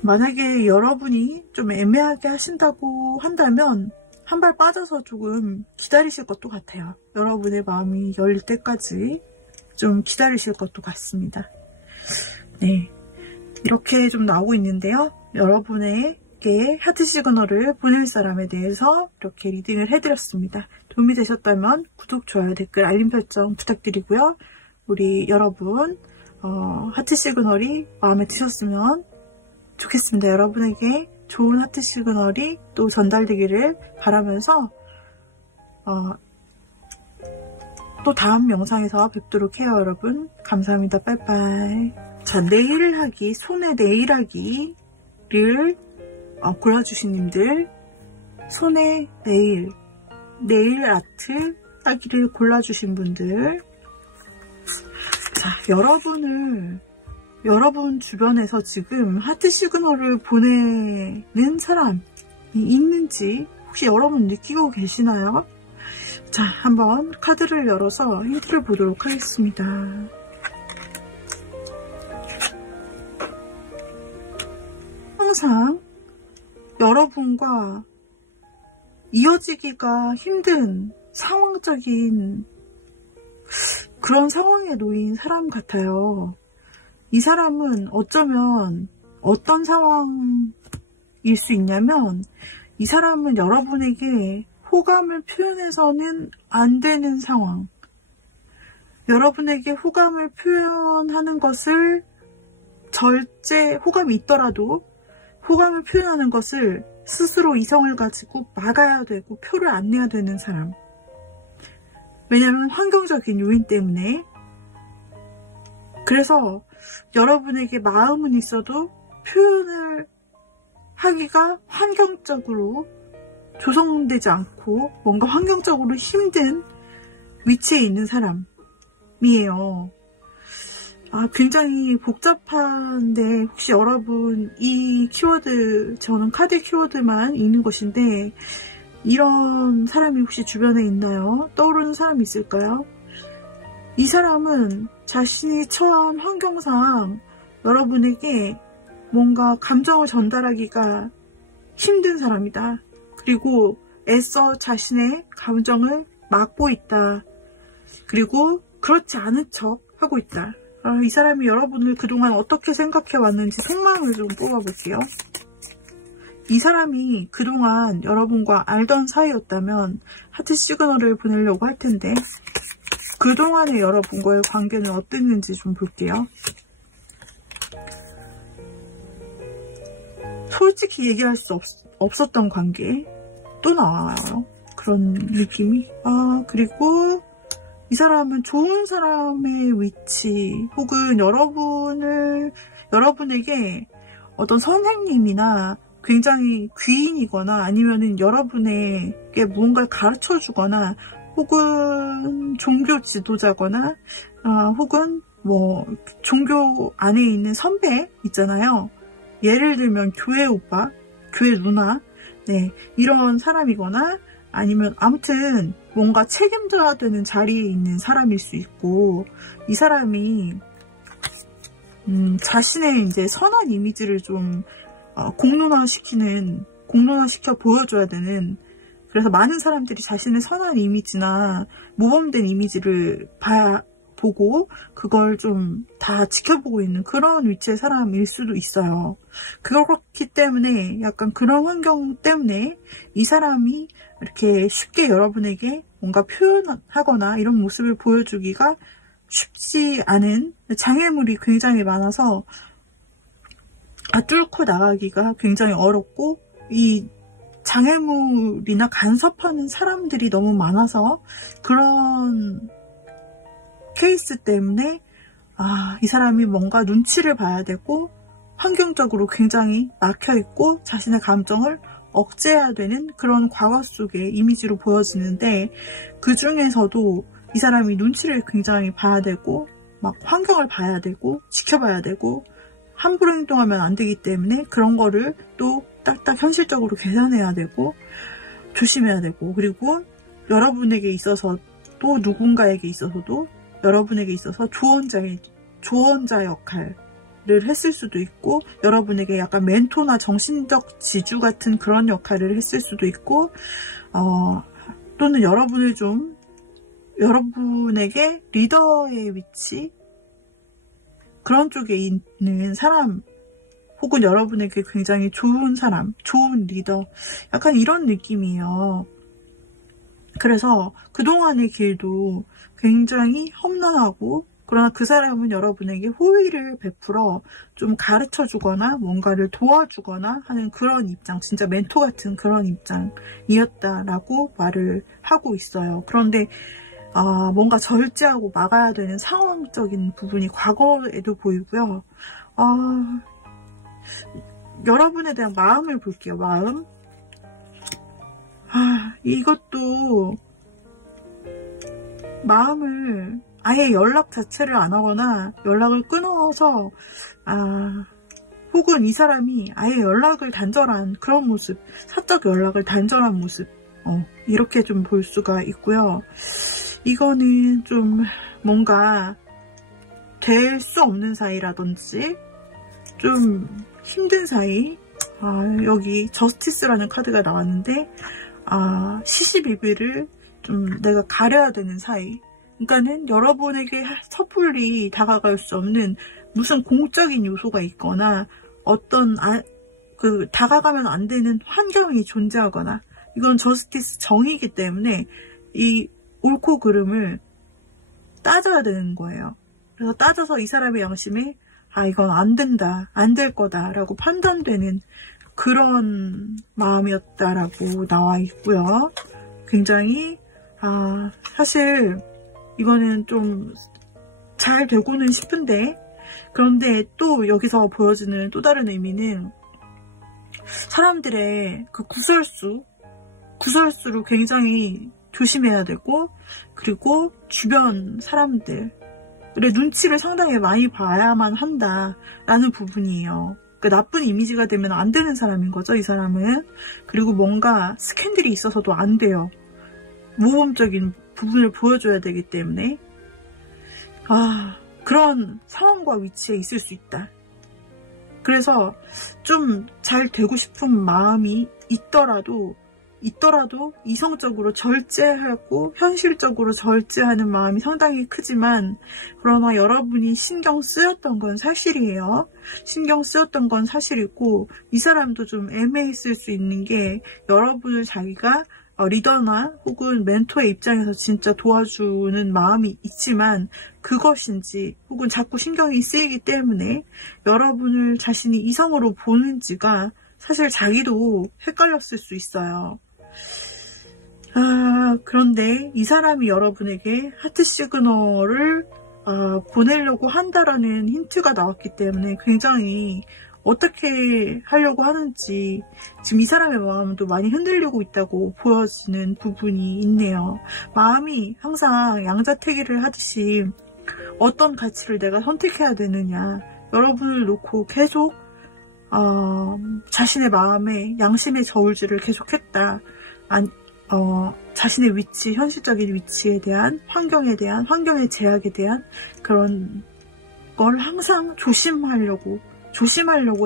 만약에 여러분이 좀 애매하게 하신다고 한다면 한 발 빠져서 조금 기다리실 것도 같아요. 여러분의 마음이 열릴 때까지 좀 기다리실 것도 같습니다. 네, 이렇게 좀 나오고 있는데요. 여러분에게 하트 시그널을 보낼 사람에 대해서 이렇게 리딩을 해드렸습니다. 도움이 되셨다면 구독, 좋아요, 댓글, 알림 설정 부탁드리고요. 우리 여러분 하트 시그널이 마음에 드셨으면 좋겠습니다. 여러분에게 좋은 하트 시그널이 또 전달되기를 바라면서 또 다음 영상에서 뵙도록 해요. 여러분 감사합니다. 빠이빠이. 자, 네일하기, 손에 네일하기를 골라주신 님들, 손에 네일 아트 하기를 골라주신 분들, 자, 여러분 주변에서 지금 하트 시그널을 보내는 사람이 있는지 혹시 여러분 느끼고 계시나요? 자, 한번 카드를 열어서 힌트를 보도록 하겠습니다. 항상 여러분과 이어지기가 힘든 상황적인 그런 상황에 놓인 사람 같아요. 이 사람은 어쩌면 어떤 상황일 수 있냐면, 이 사람은 여러분에게 호감을 표현해서는 안 되는 상황, 여러분에게 호감을 표현하는 것을 호감이 있더라도 호감을 표현하는 것을 스스로 이성을 가지고 막아야 되고 표를 안 내야 되는 사람. 왜냐하면 환경적인 요인 때문에. 그래서 여러분에게 마음은 있어도 표현을 하기가 환경적으로 조성되지 않고 뭔가 환경적으로 힘든 위치에 있는 사람이에요. 굉장히 복잡한데 혹시 여러분 이 키워드, 저는 카드 키워드만 읽는 것인데 이런 사람이 혹시 주변에 있나요? 떠오르는 사람이 있을까요? 이 사람은 자신이 처한 환경상 여러분에게 뭔가 감정을 전달하기가 힘든 사람이다. 그리고 애써 자신의 감정을 막고 있다. 그리고 그렇지 않은 척 하고 있다. 이 사람이 여러분을 그동안 어떻게 생각해 왔는지 속마음을 좀 뽑아볼게요. 이 사람이 그동안 여러분과 알던 사이였다면 하트 시그널을 보내려고 할 텐데 그동안의 여러분과의 관계는 어땠는지 좀 볼게요. 솔직히 얘기할 수 없었던 관계 또 나와요. 그런 느낌이. 그리고 이 사람은 좋은 사람의 위치 혹은 여러분에게 어떤 선생님이나 굉장히 귀인이거나 아니면은 여러분에게 무언가를 가르쳐 주거나 혹은 종교 지도자거나 혹은 뭐 종교 안에 있는 선배 있잖아요. 예를 들면 교회 오빠, 교회 누나, 네, 이런 사람이거나 아니면 아무튼 뭔가 책임져야 되는 자리에 있는 사람일 수 있고, 이 사람이 자신의 이제 선한 이미지를 좀 공론화시켜 보여줘야 되는, 그래서 많은 사람들이 자신의 선한 이미지나 모범된 이미지를 보고 그걸 좀 다 지켜보고 있는 그런 위치의 사람일 수도 있어요. 그렇기 때문에 약간 그런 환경 때문에 이 사람이 이렇게 쉽게 여러분에게 뭔가 표현하거나 이런 모습을 보여주기가 쉽지 않은 장애물이 굉장히 많아서 뚫고 나가기가 굉장히 어렵고, 이 장애물이나 간섭하는 사람들이 너무 많아서 그런 케이스 때문에 이 사람이 뭔가 눈치를 봐야 되고 환경적으로 굉장히 막혀있고 자신의 감정을 억제해야 되는 그런 과거 속의 이미지로 보여지는데, 그 중에서도 이 사람이 눈치를 굉장히 봐야 되고 막 환경을 봐야 되고 지켜봐야 되고 함부로 행동하면 안 되기 때문에 그런 거를 또 딱딱 현실적으로 계산해야 되고 조심해야 되고, 그리고 여러분에게 있어서 또 누군가에게 있어서도 여러분에게 있어서 조언자 역할을 했을 수도 있고, 여러분에게 약간 멘토나 정신적 지주 같은 그런 역할을 했을 수도 있고, 또는 여러분에게 리더의 위치, 그런 쪽에 있는 사람, 혹은 여러분에게 굉장히 좋은 사람, 좋은 리더, 약간 이런 느낌이에요. 그래서 그동안의 길도 굉장히 험난하고, 그러나 그 사람은 여러분에게 호의를 베풀어 좀 가르쳐주거나 뭔가를 도와주거나 하는 그런 입장, 진짜 멘토 같은 그런 입장이었다라고 말을 하고 있어요. 그런데 뭔가 절제하고 막아야 되는 상황적인 부분이 과거에도 보이고요. 여러분에 대한 마음을 볼게요. 마음. 이것도 마음을 아예 연락 자체를 안 하거나 연락을 끊어서 혹은 이 사람이 아예 연락을 단절한 그런 모습, 사적 연락을 단절한 모습, 이렇게 좀 볼 수가 있고요. 이거는 좀 뭔가 될 수 없는 사이라든지 좀 힘든 사이, 여기 저스티스라는 카드가 나왔는데 시시비비를 좀 내가 가려야 되는 사이, 그러니까는 여러분에게 섣불리 다가갈 수 없는 무슨 공적인 요소가 있거나 어떤 다가가면 안 되는 환경이 존재하거나, 이건 저스티스 정의이기 때문에 이 옳고 그름을 따져야 되는 거예요. 그래서 따져서 이 사람의 양심에 이건 안 된다, 안 될 거다 라고 판단되는 그런 마음이었다라고 나와 있고요. 굉장히 사실 이거는 좀 잘 되고는 싶은데 그런데 또 여기서 보여주는 또 다른 의미는 사람들의 그 구설수를 굉장히 조심해야 되고, 그리고 주변 사람들의 눈치를 상당히 많이 봐야만 한다라는 부분이에요. 그 나쁜 이미지가 되면 안 되는 사람인 거죠, 이 사람은. 그리고 뭔가 스캔들이 있어서도 안 돼요. 모범적인 부분을 보여줘야 되기 때문에. 그런 상황과 위치에 있을 수 있다. 그래서 좀 잘 되고 싶은 마음이 있더라도 이성적으로 절제하고 현실적으로 절제하는 마음이 상당히 크지만, 그러나 여러분이 신경 쓰였던 건 사실이에요. 신경 쓰였던 건 사실이고, 이 사람도 좀 애매했을 수 있는 게, 여러분을 자기가 리더나 혹은 멘토의 입장에서 진짜 도와주는 마음이 있지만, 그것인지 혹은 자꾸 신경이 쓰이기 때문에 여러분을 자신이 이성으로 보는지가 사실 자기도 헷갈렸을 수 있어요. 그런데 이 사람이 여러분에게 하트 시그널을 보내려고 한다라는 힌트가 나왔기 때문에 굉장히 어떻게 하려고 하는지 지금 이 사람의 마음도 많이 흔들리고 있다고 보여지는 부분이 있네요. 마음이 항상 양자택일을 하듯이 어떤 가치를 내가 선택해야 되느냐, 여러분을 놓고 계속 자신의 마음에 양심의 저울질을 계속했다. 자신의 위치, 현실적인 위치에 대한, 환경의 제약에 대한 그런 걸 항상 조심하려고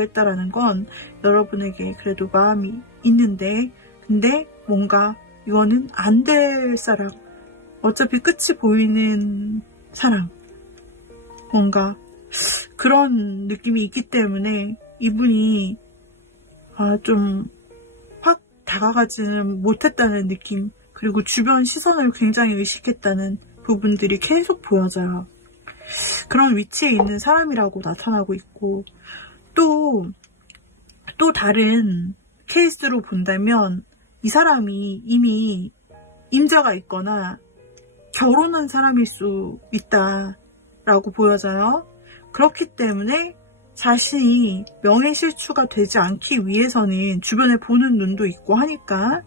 했다라는 건 여러분에게 그래도 마음이 있는데, 근데 뭔가 이거는 안 될 사람, 어차피 끝이 보이는 사람, 뭔가 그런 느낌이 있기 때문에 이분이 좀 확 다가가지는 못했다는 느낌, 그리고 주변 시선을 굉장히 의식했다는 부분들이 계속 보여져요. 그런 위치에 있는 사람이라고 나타나고 있고, 또 다른 케이스로 본다면 이 사람이 이미 임자가 있거나 결혼한 사람일 수 있다라고 보여져요. 그렇기 때문에 자신이 명예실추가 되지 않기 위해서는 주변에 보는 눈도 있고 하니까,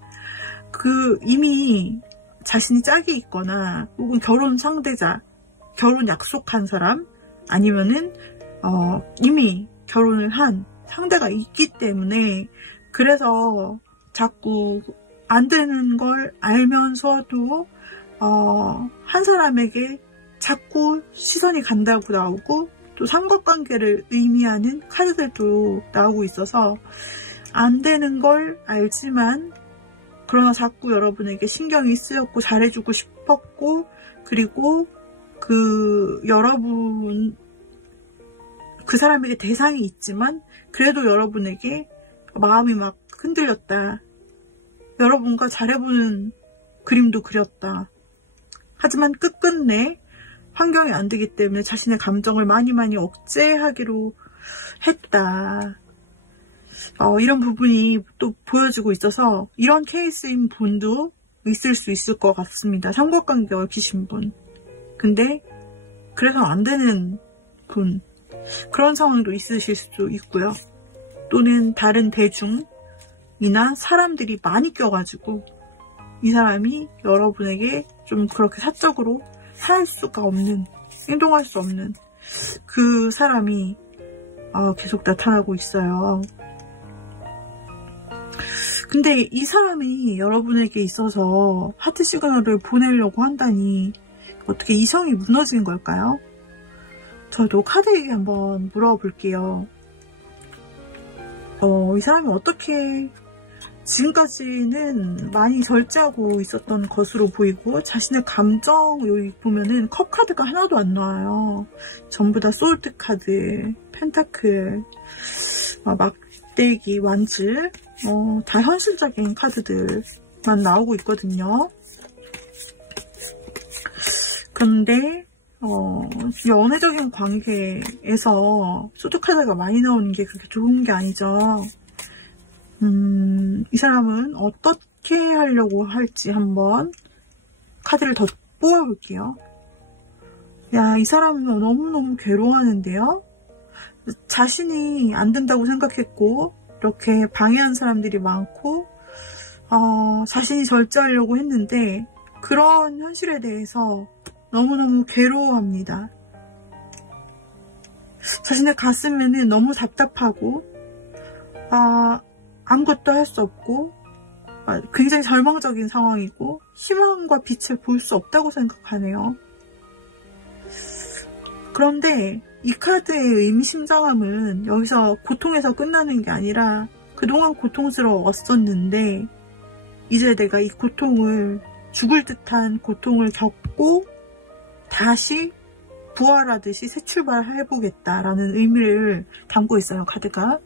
이미 자신이 짝이 있거나 혹은 결혼 상대자, 결혼 약속한 사람, 아니면은 이미 결혼을 한 상대가 있기 때문에, 그래서 자꾸 안 되는 걸 알면서도 한 사람에게 자꾸 시선이 간다고 나오고, 또 삼각관계를 의미하는 카드들도 나오고 있어서 안 되는 걸 알지만, 그러나 자꾸 여러분에게 신경이 쓰였고 잘해주고 싶었고, 그리고 여러분, 그 사람에게 대상이 있지만 그래도 여러분에게 마음이 막 흔들렸다. 여러분과 잘해보는 그림도 그렸다. 하지만 끝끝내 환경이 안 되기 때문에 자신의 감정을 많이 억제하기로 했다. 이런 부분이 또 보여지고 있어서 이런 케이스인 분도 있을 수 있을 것 같습니다. 삼각관계에 얽히신 분. 근데 그래서 안 되는 분, 그런 상황도 있으실 수도 있고요. 또는 다른 대중이나 사람들이 많이 껴가지고 이 사람이 여러분에게 좀 그렇게 사적으로 할 수가 없는, 행동할 수 없는 그 사람이 계속 나타나고 있어요. 근데 이 사람이 여러분에게 있어서 하트 시그널을 보내려고 한다니 어떻게 이성이 무너진 걸까요? 저도 카드에게 한번 물어볼게요. 이 사람이 어떻게 지금까지는 많이 절제하고 있었던 것으로 보이고, 자신의 감정, 여기 보면은 컵 카드가 하나도 안 나와요. 전부 다 솔트 카드, 펜타클, 막대기, 완즈, 다 현실적인 카드들만 나오고 있거든요. 그런데 연애적인 관계에서 소드 카드가 많이 나오는 게 그렇게 좋은 게 아니죠. 이 사람은 어떻게 하려고 할지 한번 카드를 더 뽑아볼게요. 야, 이 사람은 너무너무 괴로워하는데요. 자신이 안 된다고 생각했고 이렇게 방해한 사람들이 많고 자신이 절제하려고 했는데 그런 현실에 대해서 너무너무 괴로워합니다. 자신의 가슴에는 너무 답답하고 아무것도 할 수 없고 굉장히 절망적인 상황이고 희망과 빛을 볼 수 없다고 생각하네요. 그런데 이 카드의 의미심장함은 여기서 고통에서 끝나는 게 아니라 그동안 고통스러웠었는데 이제 내가 이 고통을 죽을 듯한 고통을 겪고 다시 부활하듯이 새 출발해보겠다라는 의미를 담고 있어요, 카드가.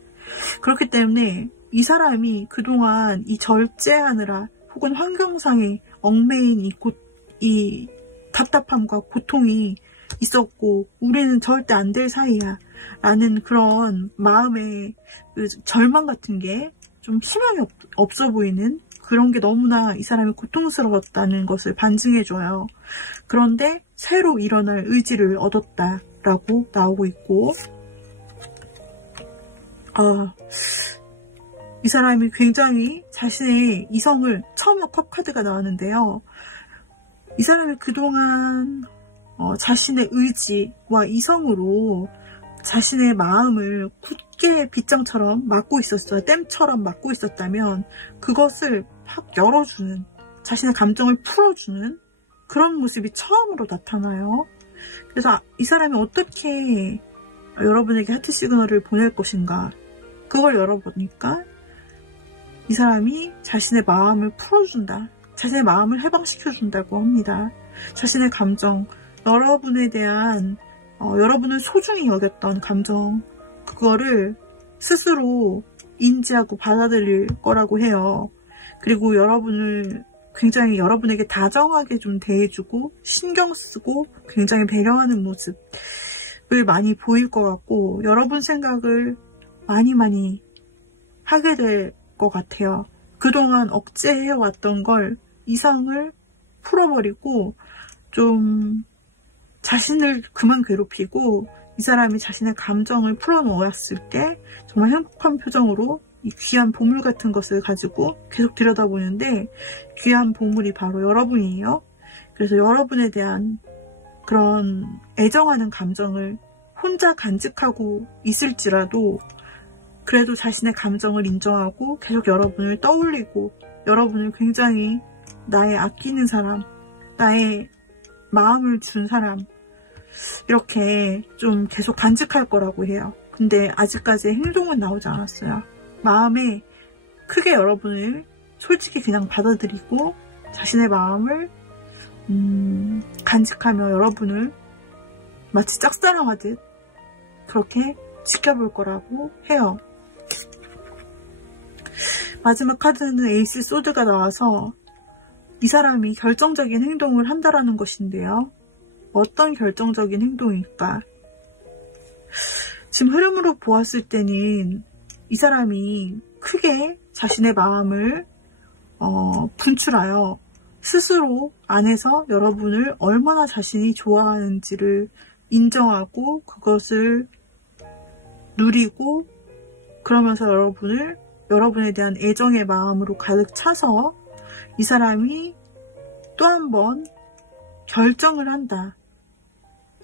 그렇기 때문에 이 사람이 그동안 이 절제하느라 혹은 환경상에 얽매인 이 답답함과 고통이 있었고 우리는 절대 안 될 사이야 라는 그런 마음의 그 절망 같은 게 좀 희망이 없어 보이는 그런 게 너무나 이 사람이 고통스러웠다는 것을 반증해줘요. 그런데 새로 일어날 의지를 얻었다라고 나오고 있고 이 사람이 굉장히 자신의 이성을 처음에 컵 카드가 나왔는데요. 이 사람이 그동안 자신의 의지와 이성으로 자신의 마음을 굳게 빗장처럼 막고 있었어요. 댐처럼 막고 있었다면 그것을 확 열어주는, 자신의 감정을 풀어주는 그런 모습이 처음으로 나타나요. 그래서 이 사람이 어떻게 여러분에게 하트 시그널을 보낼 것인가, 그걸 열어보니까 이 사람이 자신의 마음을 풀어준다, 자신의 마음을 해방시켜준다고 합니다. 자신의 감정, 여러분에 대한 여러분을 소중히 여겼던 감정, 그거를 스스로 인지하고 받아들일 거라고 해요. 그리고 여러분을 굉장히 여러분에게 다정하게 좀 대해주고 신경 쓰고 굉장히 배려하는 모습을 많이 보일 것 같고 여러분 생각을 많이 하게 될 것 같아요. 그동안 억제해왔던 걸 이성을 풀어버리고 좀 자신을 그만 괴롭히고 이 사람이 자신의 감정을 풀어놓았을 때 정말 행복한 표정으로 이 귀한 보물 같은 것을 가지고 계속 들여다보는데 귀한 보물이 바로 여러분이에요. 그래서 여러분에 대한 그런 애정하는 감정을 혼자 간직하고 있을지라도 그래도 자신의 감정을 인정하고 계속 여러분을 떠올리고 여러분을 굉장히 나의 아끼는 사람, 나의 마음을 준 사람 이렇게 좀 계속 간직할 거라고 해요. 근데 아직까지 행동은 나오지 않았어요. 마음에 크게 여러분을 솔직히 그냥 받아들이고 자신의 마음을 간직하며 여러분을 마치 짝사랑하듯 그렇게 지켜볼 거라고 해요. 마지막 카드는 에이스 소드가 나와서 이 사람이 결정적인 행동을 한다라는 것인데요. 어떤 결정적인 행동일까? 지금 흐름으로 보았을 때는 이 사람이 크게 자신의 마음을 분출하여 스스로 안에서 여러분을 얼마나 자신이 좋아하는지를 인정하고 그것을 누리고 그러면서 여러분에 대한 애정의 마음으로 가득 차서 이 사람이 또 한 번 결정을 한다.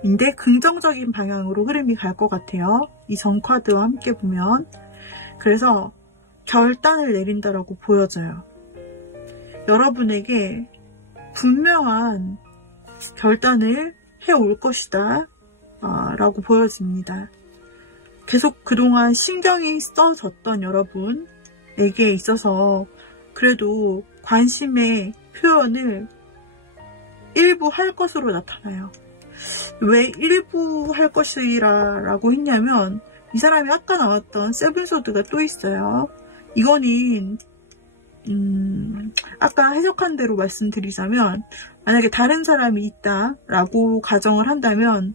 인데 긍정적인 방향으로 흐름이 갈 것 같아요. 이 전 카드와 함께 보면. 그래서 결단을 내린다라고 보여져요. 여러분에게 분명한 결단을 해올 것이다 라고 보여집니다. 계속 그동안 신경이 써졌던 여러분에게 있어서 그래도 관심의 표현을 일부 할 것으로 나타나요. 왜 일부 할 것이라고 했냐면 이 사람이 아까 나왔던 세븐소드가 또 있어요. 이거는 아까 해석한 대로 말씀드리자면 만약에 다른 사람이 있다라고 가정을 한다면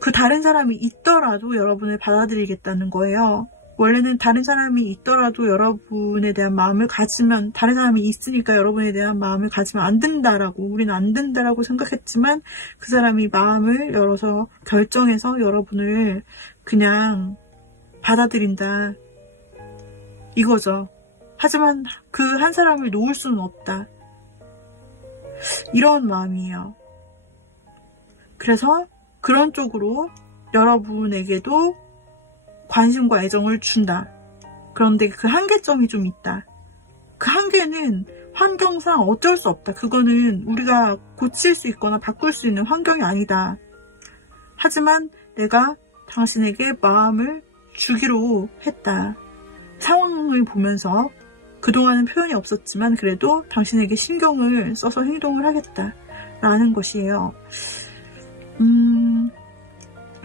그 다른 사람이 있더라도 여러분을 받아들이겠다는 거예요. 원래는 다른 사람이 있더라도 여러분에 대한 마음을 가지면, 다른 사람이 있으니까 여러분에 대한 마음을 가지면 안 된다라고, 우리는 안 된다라고 생각했지만 그 사람이 마음을 열어서 결정해서 여러분을 그냥 받아들인다, 이거죠. 하지만 그 한 사람을 놓을 수는 없다, 이런 마음이에요. 그래서 그런 쪽으로 여러분에게도 관심과 애정을 준다. 그런데 그 한계점이 좀 있다. 그 한계는 환경상 어쩔 수 없다. 그거는 우리가 고칠 수 있거나 바꿀 수 있는 환경이 아니다. 하지만 내가 당신에게 마음을 주기로 했다. 상황을 보면서 그동안은 표현이 없었지만 그래도 당신에게 신경을 써서 행동을 하겠다 라는 것이에요.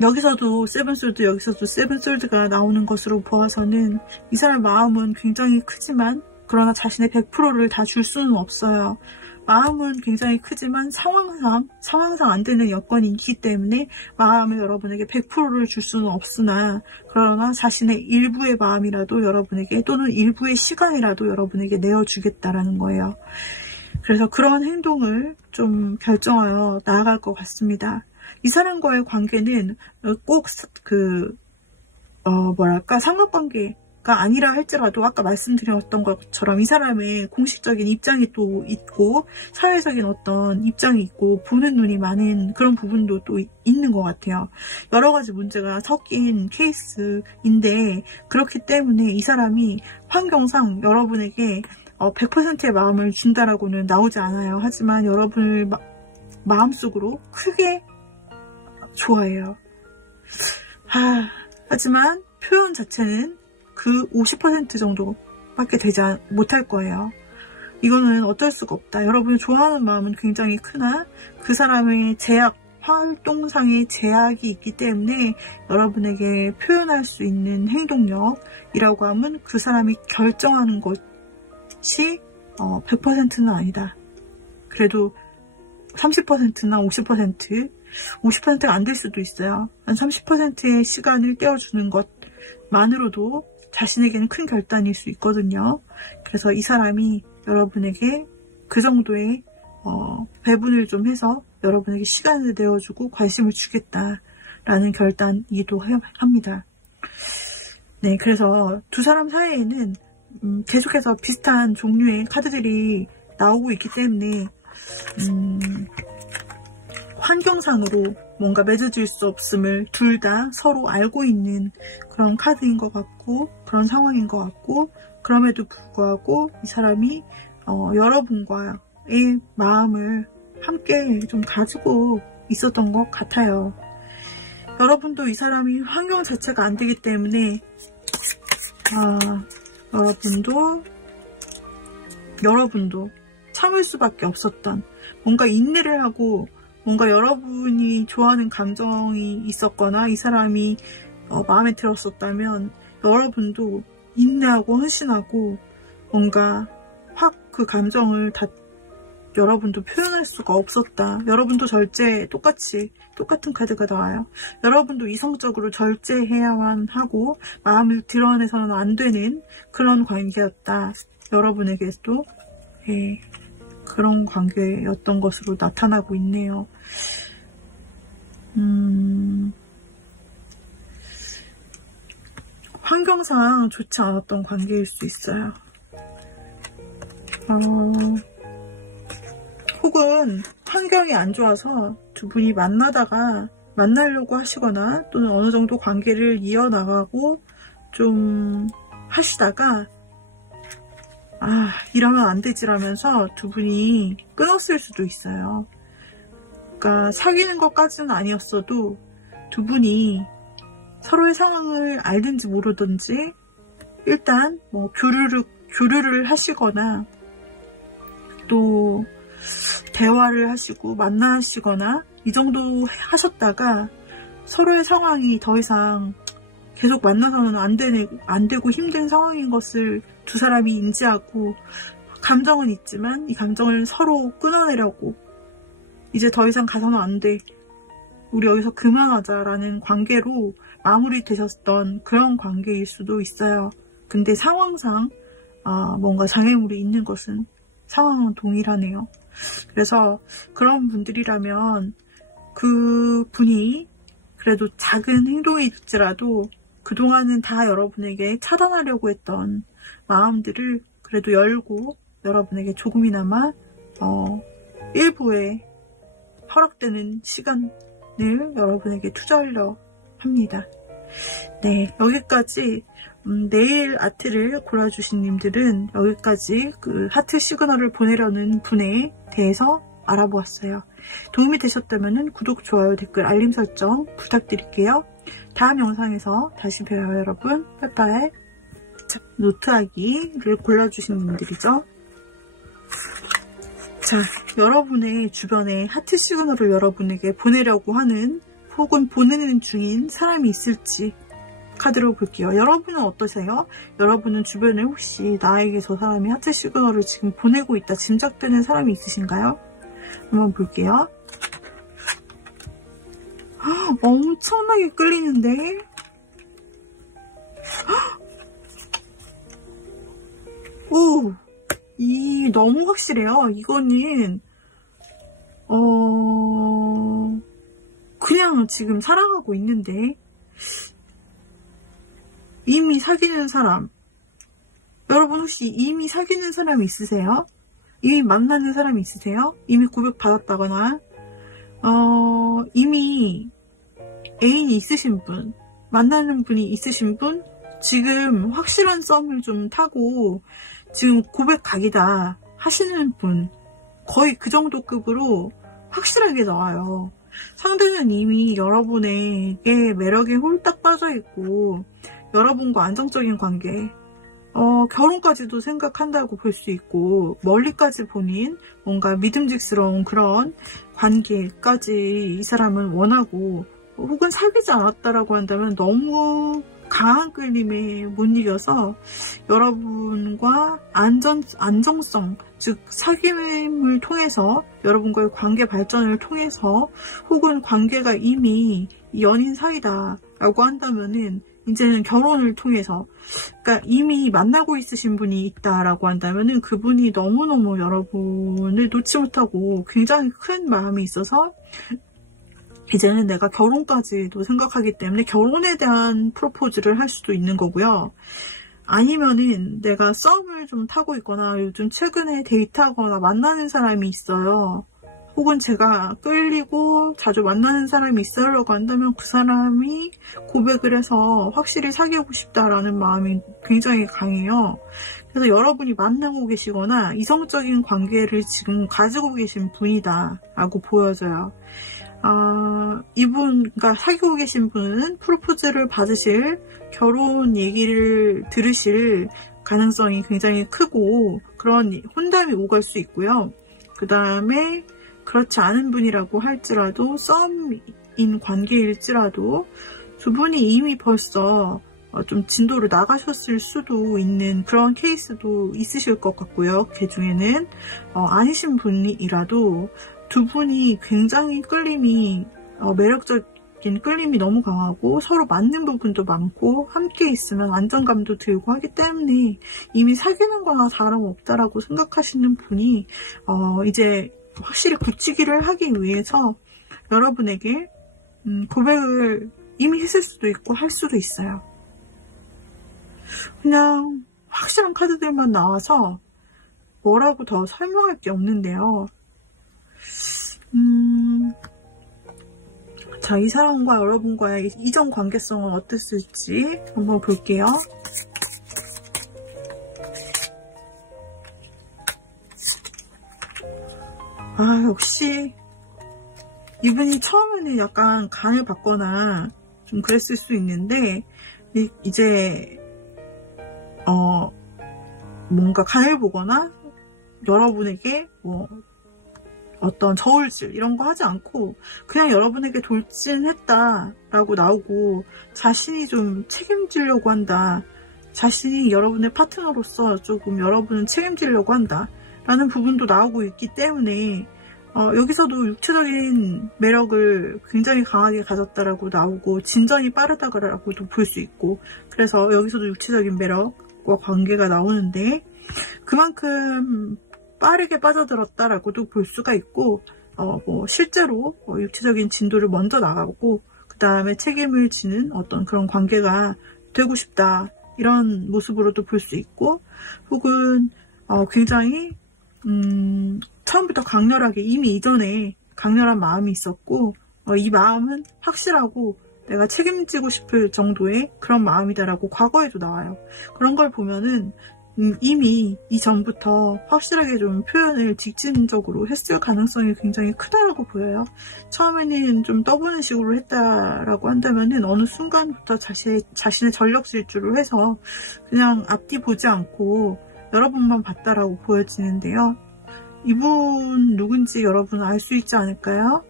여기서도 세븐솔드, 여기서도 세븐솔드가 나오는 것으로 보아서는 이 사람의 마음은 굉장히 크지만 그러나 자신의 100%를 다 줄 수는 없어요. 마음은 굉장히 크지만 상황상 안 되는 여건이 있기 때문에 마음을 여러분에게 100%를 줄 수는 없으나, 그러나 자신의 일부의 마음이라도 여러분에게, 또는 일부의 시간이라도 여러분에게 내어주겠다라는 거예요. 그래서 그런 행동을 좀 결정하여 나아갈 것 같습니다. 이 사람과의 관계는 꼭 삼각관계가 아니라 할지라도 아까 말씀드렸던 것처럼 이 사람의 공식적인 입장이 또 있고 사회적인 어떤 입장이 있고 보는 눈이 많은 그런 부분도 또 있는 것 같아요. 여러 가지 문제가 섞인 케이스인데, 그렇기 때문에 이 사람이 환경상 여러분에게 100%의 마음을 준다라고는 나오지 않아요. 하지만 여러분을 마음속으로 크게 좋아해요. 하지만 표현 자체는 그 50% 정도밖에 되지 못할 거예요. 이거는 어쩔 수가 없다. 여러분이 좋아하는 마음은 굉장히 크나 그 사람의 활동상의 제약이 있기 때문에 여러분에게 표현할 수 있는 행동력이라고 하면 그 사람이 결정하는 것이 100%는 아니다. 그래도 30%나 50%가 안 될 수도 있어요. 한 30%의 시간을 떼어주는 것만으로도 자신에게는 큰 결단일 수 있거든요. 그래서 이 사람이 여러분에게 그 정도의 배분을 좀 해서 여러분에게 시간을 내어주고 관심을 주겠다라는 결단이기도 합니다. 네, 그래서 두 사람 사이에는 계속해서 비슷한 종류의 카드들이 나오고 있기 때문에 환경상으로 뭔가 맺어질 수 없음을 둘 다 서로 알고 있는 그런 카드인 것 같고, 그런 상황인 것 같고, 그럼에도 불구하고 이 사람이 여러분과의 마음을 함께 좀 가지고 있었던 것 같아요. 여러분도 이 사람이 환경 자체가 안 되기 때문에 여러분도 참을 수밖에 없었던, 뭔가 인내를 하고 뭔가 여러분이 좋아하는 감정이 있었거나 이 사람이 마음에 들었었다면 여러분도 인내하고 헌신하고 뭔가 확 그 감정을 다 여러분도 표현할 수가 없었다. 여러분도 똑같은 카드가 나와요. 여러분도 이성적으로 절제해야만 하고 마음을 드러내서는 안 되는 그런 관계였다. 여러분에게도 그런 관계였던 것으로 나타나고 있네요. 환경상 좋지 않았던 관계일 수 있어요. 혹은 환경이 안 좋아서 두 분이 만나려고 하시거나 또는 어느 정도 관계를 이어나가고 좀 하시다가 이러면 안 되지라면서 두 분이 끊었을 수도 있어요. 그러니까 사귀는 것까지는 아니었어도 두 분이 서로의 상황을 알든지 모르든지 일단 뭐 교류를 하시거나 또 대화를 하시고 만나시거나 이 정도 하셨다가 서로의 상황이 더 이상 계속 만나서는 안 되고 힘든 상황인 것을 두 사람이 인지하고 감정은 있지만 이 감정을 서로 끊어내려고 이제 더 이상 가서는 안 돼. 우리 여기서 그만하자라는 관계로 마무리되셨던 그런 관계일 수도 있어요. 근데 상황상 뭔가 장애물이 있는 것은 상황은 동일하네요. 그래서 그런 분들이라면 그 분이 그래도 작은 행동일지라도 그동안은 다 여러분에게 차단하려고 했던 마음들을 그래도 열고 여러분에게 조금이나마 일부의 허락되는 시간을 여러분에게 투자하려 합니다. 네, 여기까지 네일 아트를 골라주신 님들은 여기까지 그 하트 시그널을 보내려는 분에 대해서 알아보았어요. 도움이 되셨다면 구독, 좋아요, 댓글, 알림 설정 부탁드릴게요. 다음 영상에서 다시 봬요, 여러분. 빠이빠이. 자, 노트하기를 골라주신 분들이죠. 자, 여러분의 주변에 하트 시그널을 여러분에게 보내려고 하는 혹은 보내는 중인 사람이 있을지 카드로 볼게요. 여러분은 어떠세요? 여러분은 주변에 혹시 나에게 저 사람이 하트 시그널을 지금 보내고 있다 짐작되는 사람이 있으신가요? 한번 볼게요. 엄청나게 끌리는데? 오! 너무 확실해요. 이거는 그냥 지금 사랑하고 있는데 이미 사귀는 사람, 여러분 혹시 이미 사귀는 사람이 있으세요? 이미 만나는 사람이 있으세요? 이미 고백 받았다거나 이미 애인이 있으신 분, 만나는 분이 있으신 분, 지금 확실한 썸을 좀 타고 지금 고백 각이다 하시는 분, 거의 그 정도 급으로 확실하게 나와요. 상대는 이미 여러분에게 매력에 홀딱 빠져있고 여러분과 안정적인 관계, 결혼까지도 생각한다고 볼 수 있고 멀리까지 보닌 뭔가 믿음직스러운 그런 관계까지 이 사람은 원하고 혹은 사귀지 않았다라고 한다면 너무 강한 끌림에 못 이겨서 여러분과 안정성, 즉 사귐을 통해서 여러분과의 관계 발전을 통해서 혹은 관계가 이미 연인 사이다 라고 한다면은 이제는 결혼을 통해서, 그러니까 이미 만나고 있으신 분이 있다라고 한다면은 그분이 너무너무 여러분을 놓지 못하고 굉장히 큰 마음이 있어서 이제는 내가 결혼까지도 생각하기 때문에 결혼에 대한 프로포즈를 할 수도 있는 거고요. 아니면은 내가 썸을 좀 타고 있거나 요즘 최근에 데이트하거나 만나는 사람이 있어요. 혹은 제가 끌리고 자주 만나는 사람이 있으려고 한다면 그 사람이 고백을 해서 확실히 사귀고 싶다라는 마음이 굉장히 강해요. 그래서 여러분이 만나고 계시거나 이성적인 관계를 지금 가지고 계신 분이다 라고 보여져요. 그러니까 사귀고 계신 분은 프로포즈를 받으실, 결혼 얘기를 들으실 가능성이 굉장히 크고 그런 혼담이 오갈 수 있고요. 그 다음에 그렇지 않은 분이라고 할지라도 썸인 관계일지라도 두 분이 이미 벌써 좀 진도를 나가셨을 수도 있는 그런 케이스도 있으실 것 같고요. 그 중에는 아니신 분이라도 두 분이 굉장히 끌림이 매력적인 끌림이 너무 강하고 서로 맞는 부분도 많고 함께 있으면 안정감도 들고 하기 때문에 이미 사귀는 거나 다름없다라고 생각하시는 분이 이제 확실히 굳히기를 하기 위해서 여러분에게 고백을 이미 했을 수도 있고 할 수도 있어요. 그냥 확실한 카드들만 나와서 뭐라고 더 설명할 게 없는데요. 자, 이 사람과 여러분과의 이전 관계성은 어땠을지 한번 볼게요. 역시 이분이 처음에는 약간 간을 받거나 좀 그랬을 수 있는데 이제 뭔가 간을 보거나 여러분에게 뭐 어떤 저울질 이런 거 하지 않고 그냥 여러분에게 돌진했다라고 나오고 자신이 좀 책임지려고 한다. 자신이 여러분의 파트너로서 조금 여러분을 책임지려고 한다. 라는 부분도 나오고 있기 때문에 여기서도 육체적인 매력을 굉장히 강하게 가졌다라고 나오고 진전이 빠르다라고도 볼 수 있고, 그래서 여기서도 육체적인 매력과 관계가 나오는데 그만큼 빠르게 빠져들었다라고도 볼 수가 있고, 실제로 육체적인 진도를 먼저 나가고 그 다음에 책임을 지는 어떤 그런 관계가 되고 싶다, 이런 모습으로도 볼 수 있고, 혹은 굉장히 처음부터 강렬하게 이미 이전에 강렬한 마음이 있었고, 이 마음은 확실하고 내가 책임지고 싶을 정도의 그런 마음이다라고 과거에도 나와요. 그런 걸 보면은 이미 이전부터 확실하게 좀 표현을 직진적으로 했을 가능성이 굉장히 크다라고 보여요. 처음에는 좀 떠보는 식으로 했다라고 한다면은 어느 순간부터 자신의 전력 질주를 해서 그냥 앞뒤 보지 않고 여러 번만 봤다라고 보여지는데요. 이분 누군지 여러분 알 수 있지 않을까요?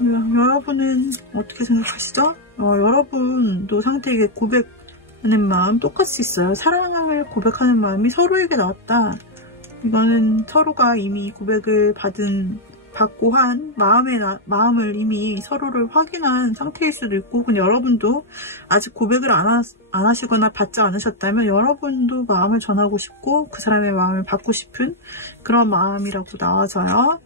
여러분은 어떻게 생각하시죠? 여러분도 상대에게 고백하는 마음 똑같이 있어요. 사랑을 고백하는 마음이 서로에게 나왔다. 이거는 서로가 이미 고백을 받고 한 마음을 이미 서로를 확인한 상태일 수도 있고, 혹은 여러분도 아직 고백을 안 하시거나 받지 않으셨다면 여러분도 마음을 전하고 싶고 그 사람의 마음을 받고 싶은 그런 마음이라고 나와져요.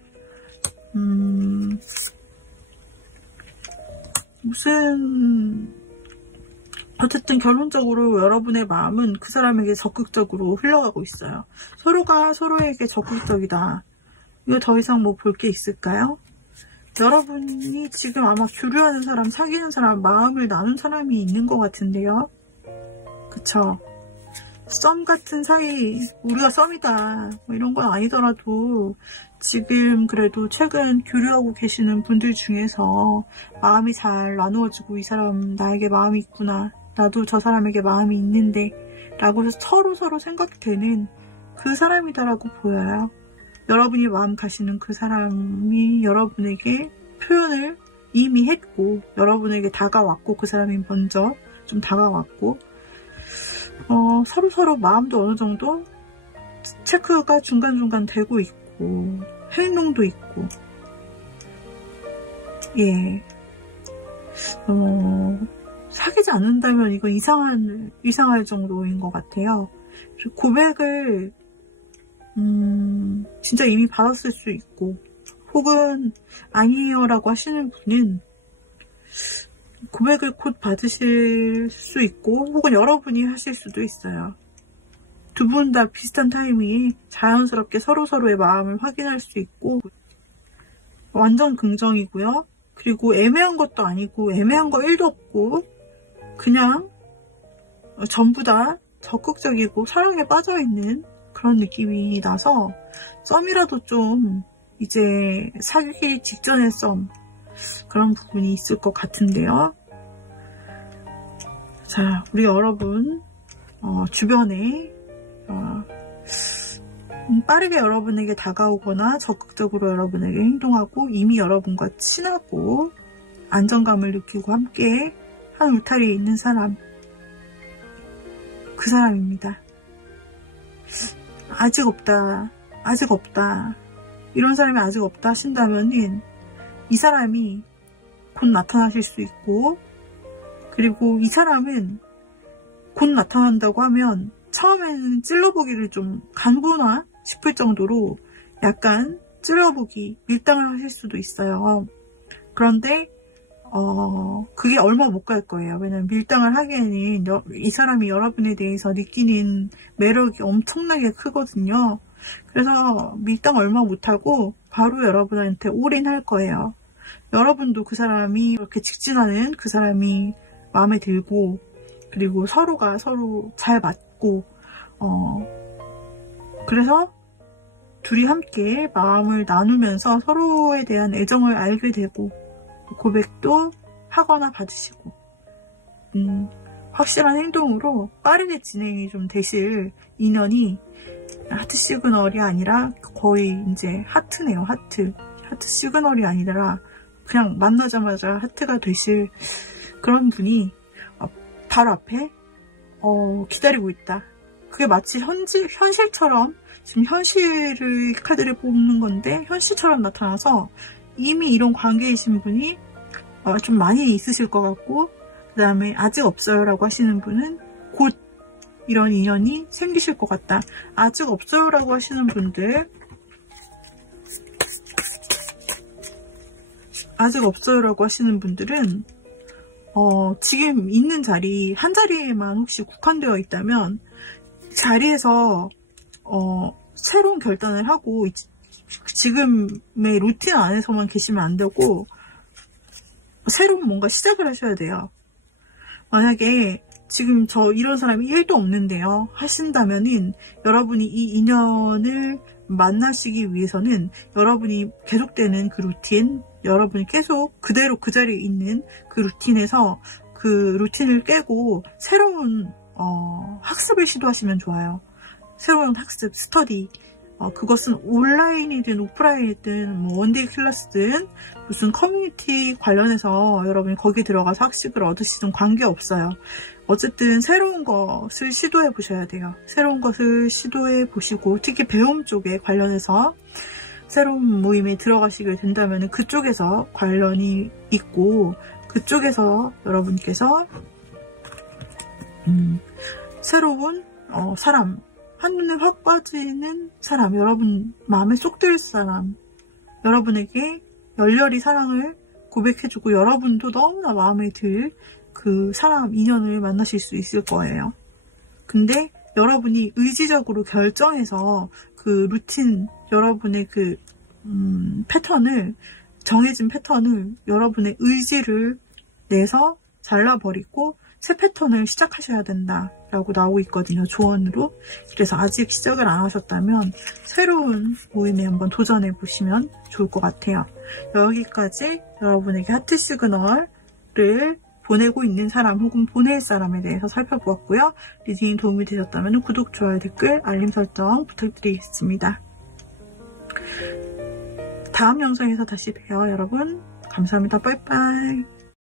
어쨌든 결론적으로 여러분의 마음은 그 사람에게 적극적으로 흘러가고 있어요. 서로가 서로에게 적극적이다. 이거 더 이상 뭐 볼 게 있을까요? 여러분이 지금 아마 교류하는 사람, 사귀는 사람, 마음을 나눈 사람이 있는 것 같은데요. 그쵸? 썸 같은 사이, 우리가 썸이다 뭐 이런 건 아니더라도 지금 그래도 최근 교류하고 계시는 분들 중에서 마음이 잘 나누어지고, 이 사람 나에게 마음이 있구나, 나도 저 사람에게 마음이 있는데 라고 해서 서로 생각되는 그 사람이다라고 보여요. 여러분이 마음 가시는 그 사람이 여러분에게 표현을 이미 했고, 여러분에게 다가왔고, 그 사람이 먼저 좀 다가왔고, 서로 마음도 어느 정도 체크가 중간중간 되고 있고, 행동도 있고, 예. 사귀지 않는다면 이건 이상할 정도인 것 같아요. 고백을 진짜 이미 받았을 수 있고, 혹은 아니에요 라고 하시는 분은 고백을 곧 받으실 수 있고, 혹은 여러분이 하실 수도 있어요. 두 분 다 비슷한 타이밍에 자연스럽게 서로의 마음을 확인할 수 있고, 완전 긍정이고요. 그리고 애매한 것도 아니고 애매한 거 1도 없고, 그냥 전부 다 적극적이고 사랑에 빠져있는 그런 느낌이 나서 썸이라도 좀 이제 사귀기 직전의 썸, 그런 부분이 있을 것 같은데요. 자, 우리 여러분 주변에 빠르게 여러분에게 다가오거나 적극적으로 여러분에게 행동하고 이미 여러분과 친하고 안정감을 느끼고 함께 한 울타리에 있는 사람, 그 사람입니다. 아직 없다 이런 사람이 아직 없다 하신다면은 이 사람이 곧 나타나실 수 있고, 그리고 이 사람은 곧 나타난다고 하면 처음에는 찔러보기를 좀 간보나 싶을 정도로 약간 찔러보기, 밀당을 하실 수도 있어요. 그런데 그게 얼마 못 갈 거예요. 왜냐면 밀당을 하기에는 이 사람이 여러분에 대해서 느끼는 매력이 엄청나게 크거든요. 그래서 밀당 얼마 못하고 바로 여러분한테 올인할 거예요. 여러분도 그 사람이 이렇게 직진하는 그 사람이 마음에 들고, 그리고 서로가 서로 잘 맞고, 그래서 둘이 함께 마음을 나누면서 서로에 대한 애정을 알게 되고, 고백도 하거나 받으시고, 확실한 행동으로 빠르게 진행이 좀 되실 인연이 하트 시그널이 아니라 거의 이제 하트네요. 하트 시그널이 아니라 그냥 만나자마자 하트가 되실 그런 분이 바로 앞에 기다리고 있다. 그게 마치 현실처럼 지금 현실의 카드를 뽑는 건데 현실처럼 나타나서 이미 이런 관계이신 분이 좀 많이 있으실 것 같고, 그 다음에 아직 없어요 라고 하시는 분은 곧 이런 인연이 생기실 것 같다. 아직 없어요 라고 하시는 분들, 아직 없어요 라고 하시는 분들은 지금 있는 자리, 한 자리에만 혹시 국한되어 있다면 자리에서 새로운 결단을 하고 지금의 루틴 안에서만 계시면 안 되고 새로운 뭔가 시작을 하셔야 돼요. 만약에 지금 이런 사람이 1도 없는데요 하신다면은, 여러분이 이 인연을 만나시기 위해서는 여러분이 계속되는 그 루틴, 여러분이 계속 그대로 그 자리에 있는 그 루틴에서 그 루틴을 깨고 새로운 학습을 시도하시면 좋아요. 새로운 학습, 스터디, 그것은 온라인이든 오프라인이든 뭐 원데이 클래스든 무슨 커뮤니티 관련해서 여러분이 거기 들어가서 학식을 얻으시든 관계없어요. 어쨌든 새로운 것을 시도해 보셔야 돼요. 새로운 것을 시도해 보시고, 특히 배움 쪽에 관련해서 새로운 모임에 들어가시게 된다면 그쪽에서 관련이 있고, 그쪽에서 여러분께서 새로운 사람, 한눈에 확 빠지는 사람, 여러분 마음에 쏙 들 사람, 여러분에게 열렬히 사랑을 고백해주고 여러분도 너무나 마음에 들 그 사람, 인연을 만나실 수 있을 거예요. 근데 여러분이 의지적으로 결정해서 그 루틴, 여러분의 그 패턴을, 정해진 패턴을 여러분의 의지를 내서 잘라버리고 새 패턴을 시작하셔야 된다라고 나오고 있거든요, 조언으로. 그래서 아직 시작을 안 하셨다면 새로운 모임에 한번 도전해 보시면 좋을 것 같아요. 여기까지 여러분에게 하트 시그널을 보내고 있는 사람 혹은 보낼 사람에 대해서 살펴보았고요. 리딩이 도움이 되셨다면 구독, 좋아요, 댓글, 알림 설정 부탁드리겠습니다. 다음 영상에서 다시 봬요, 여러분. 감사합니다. 빠이빠이.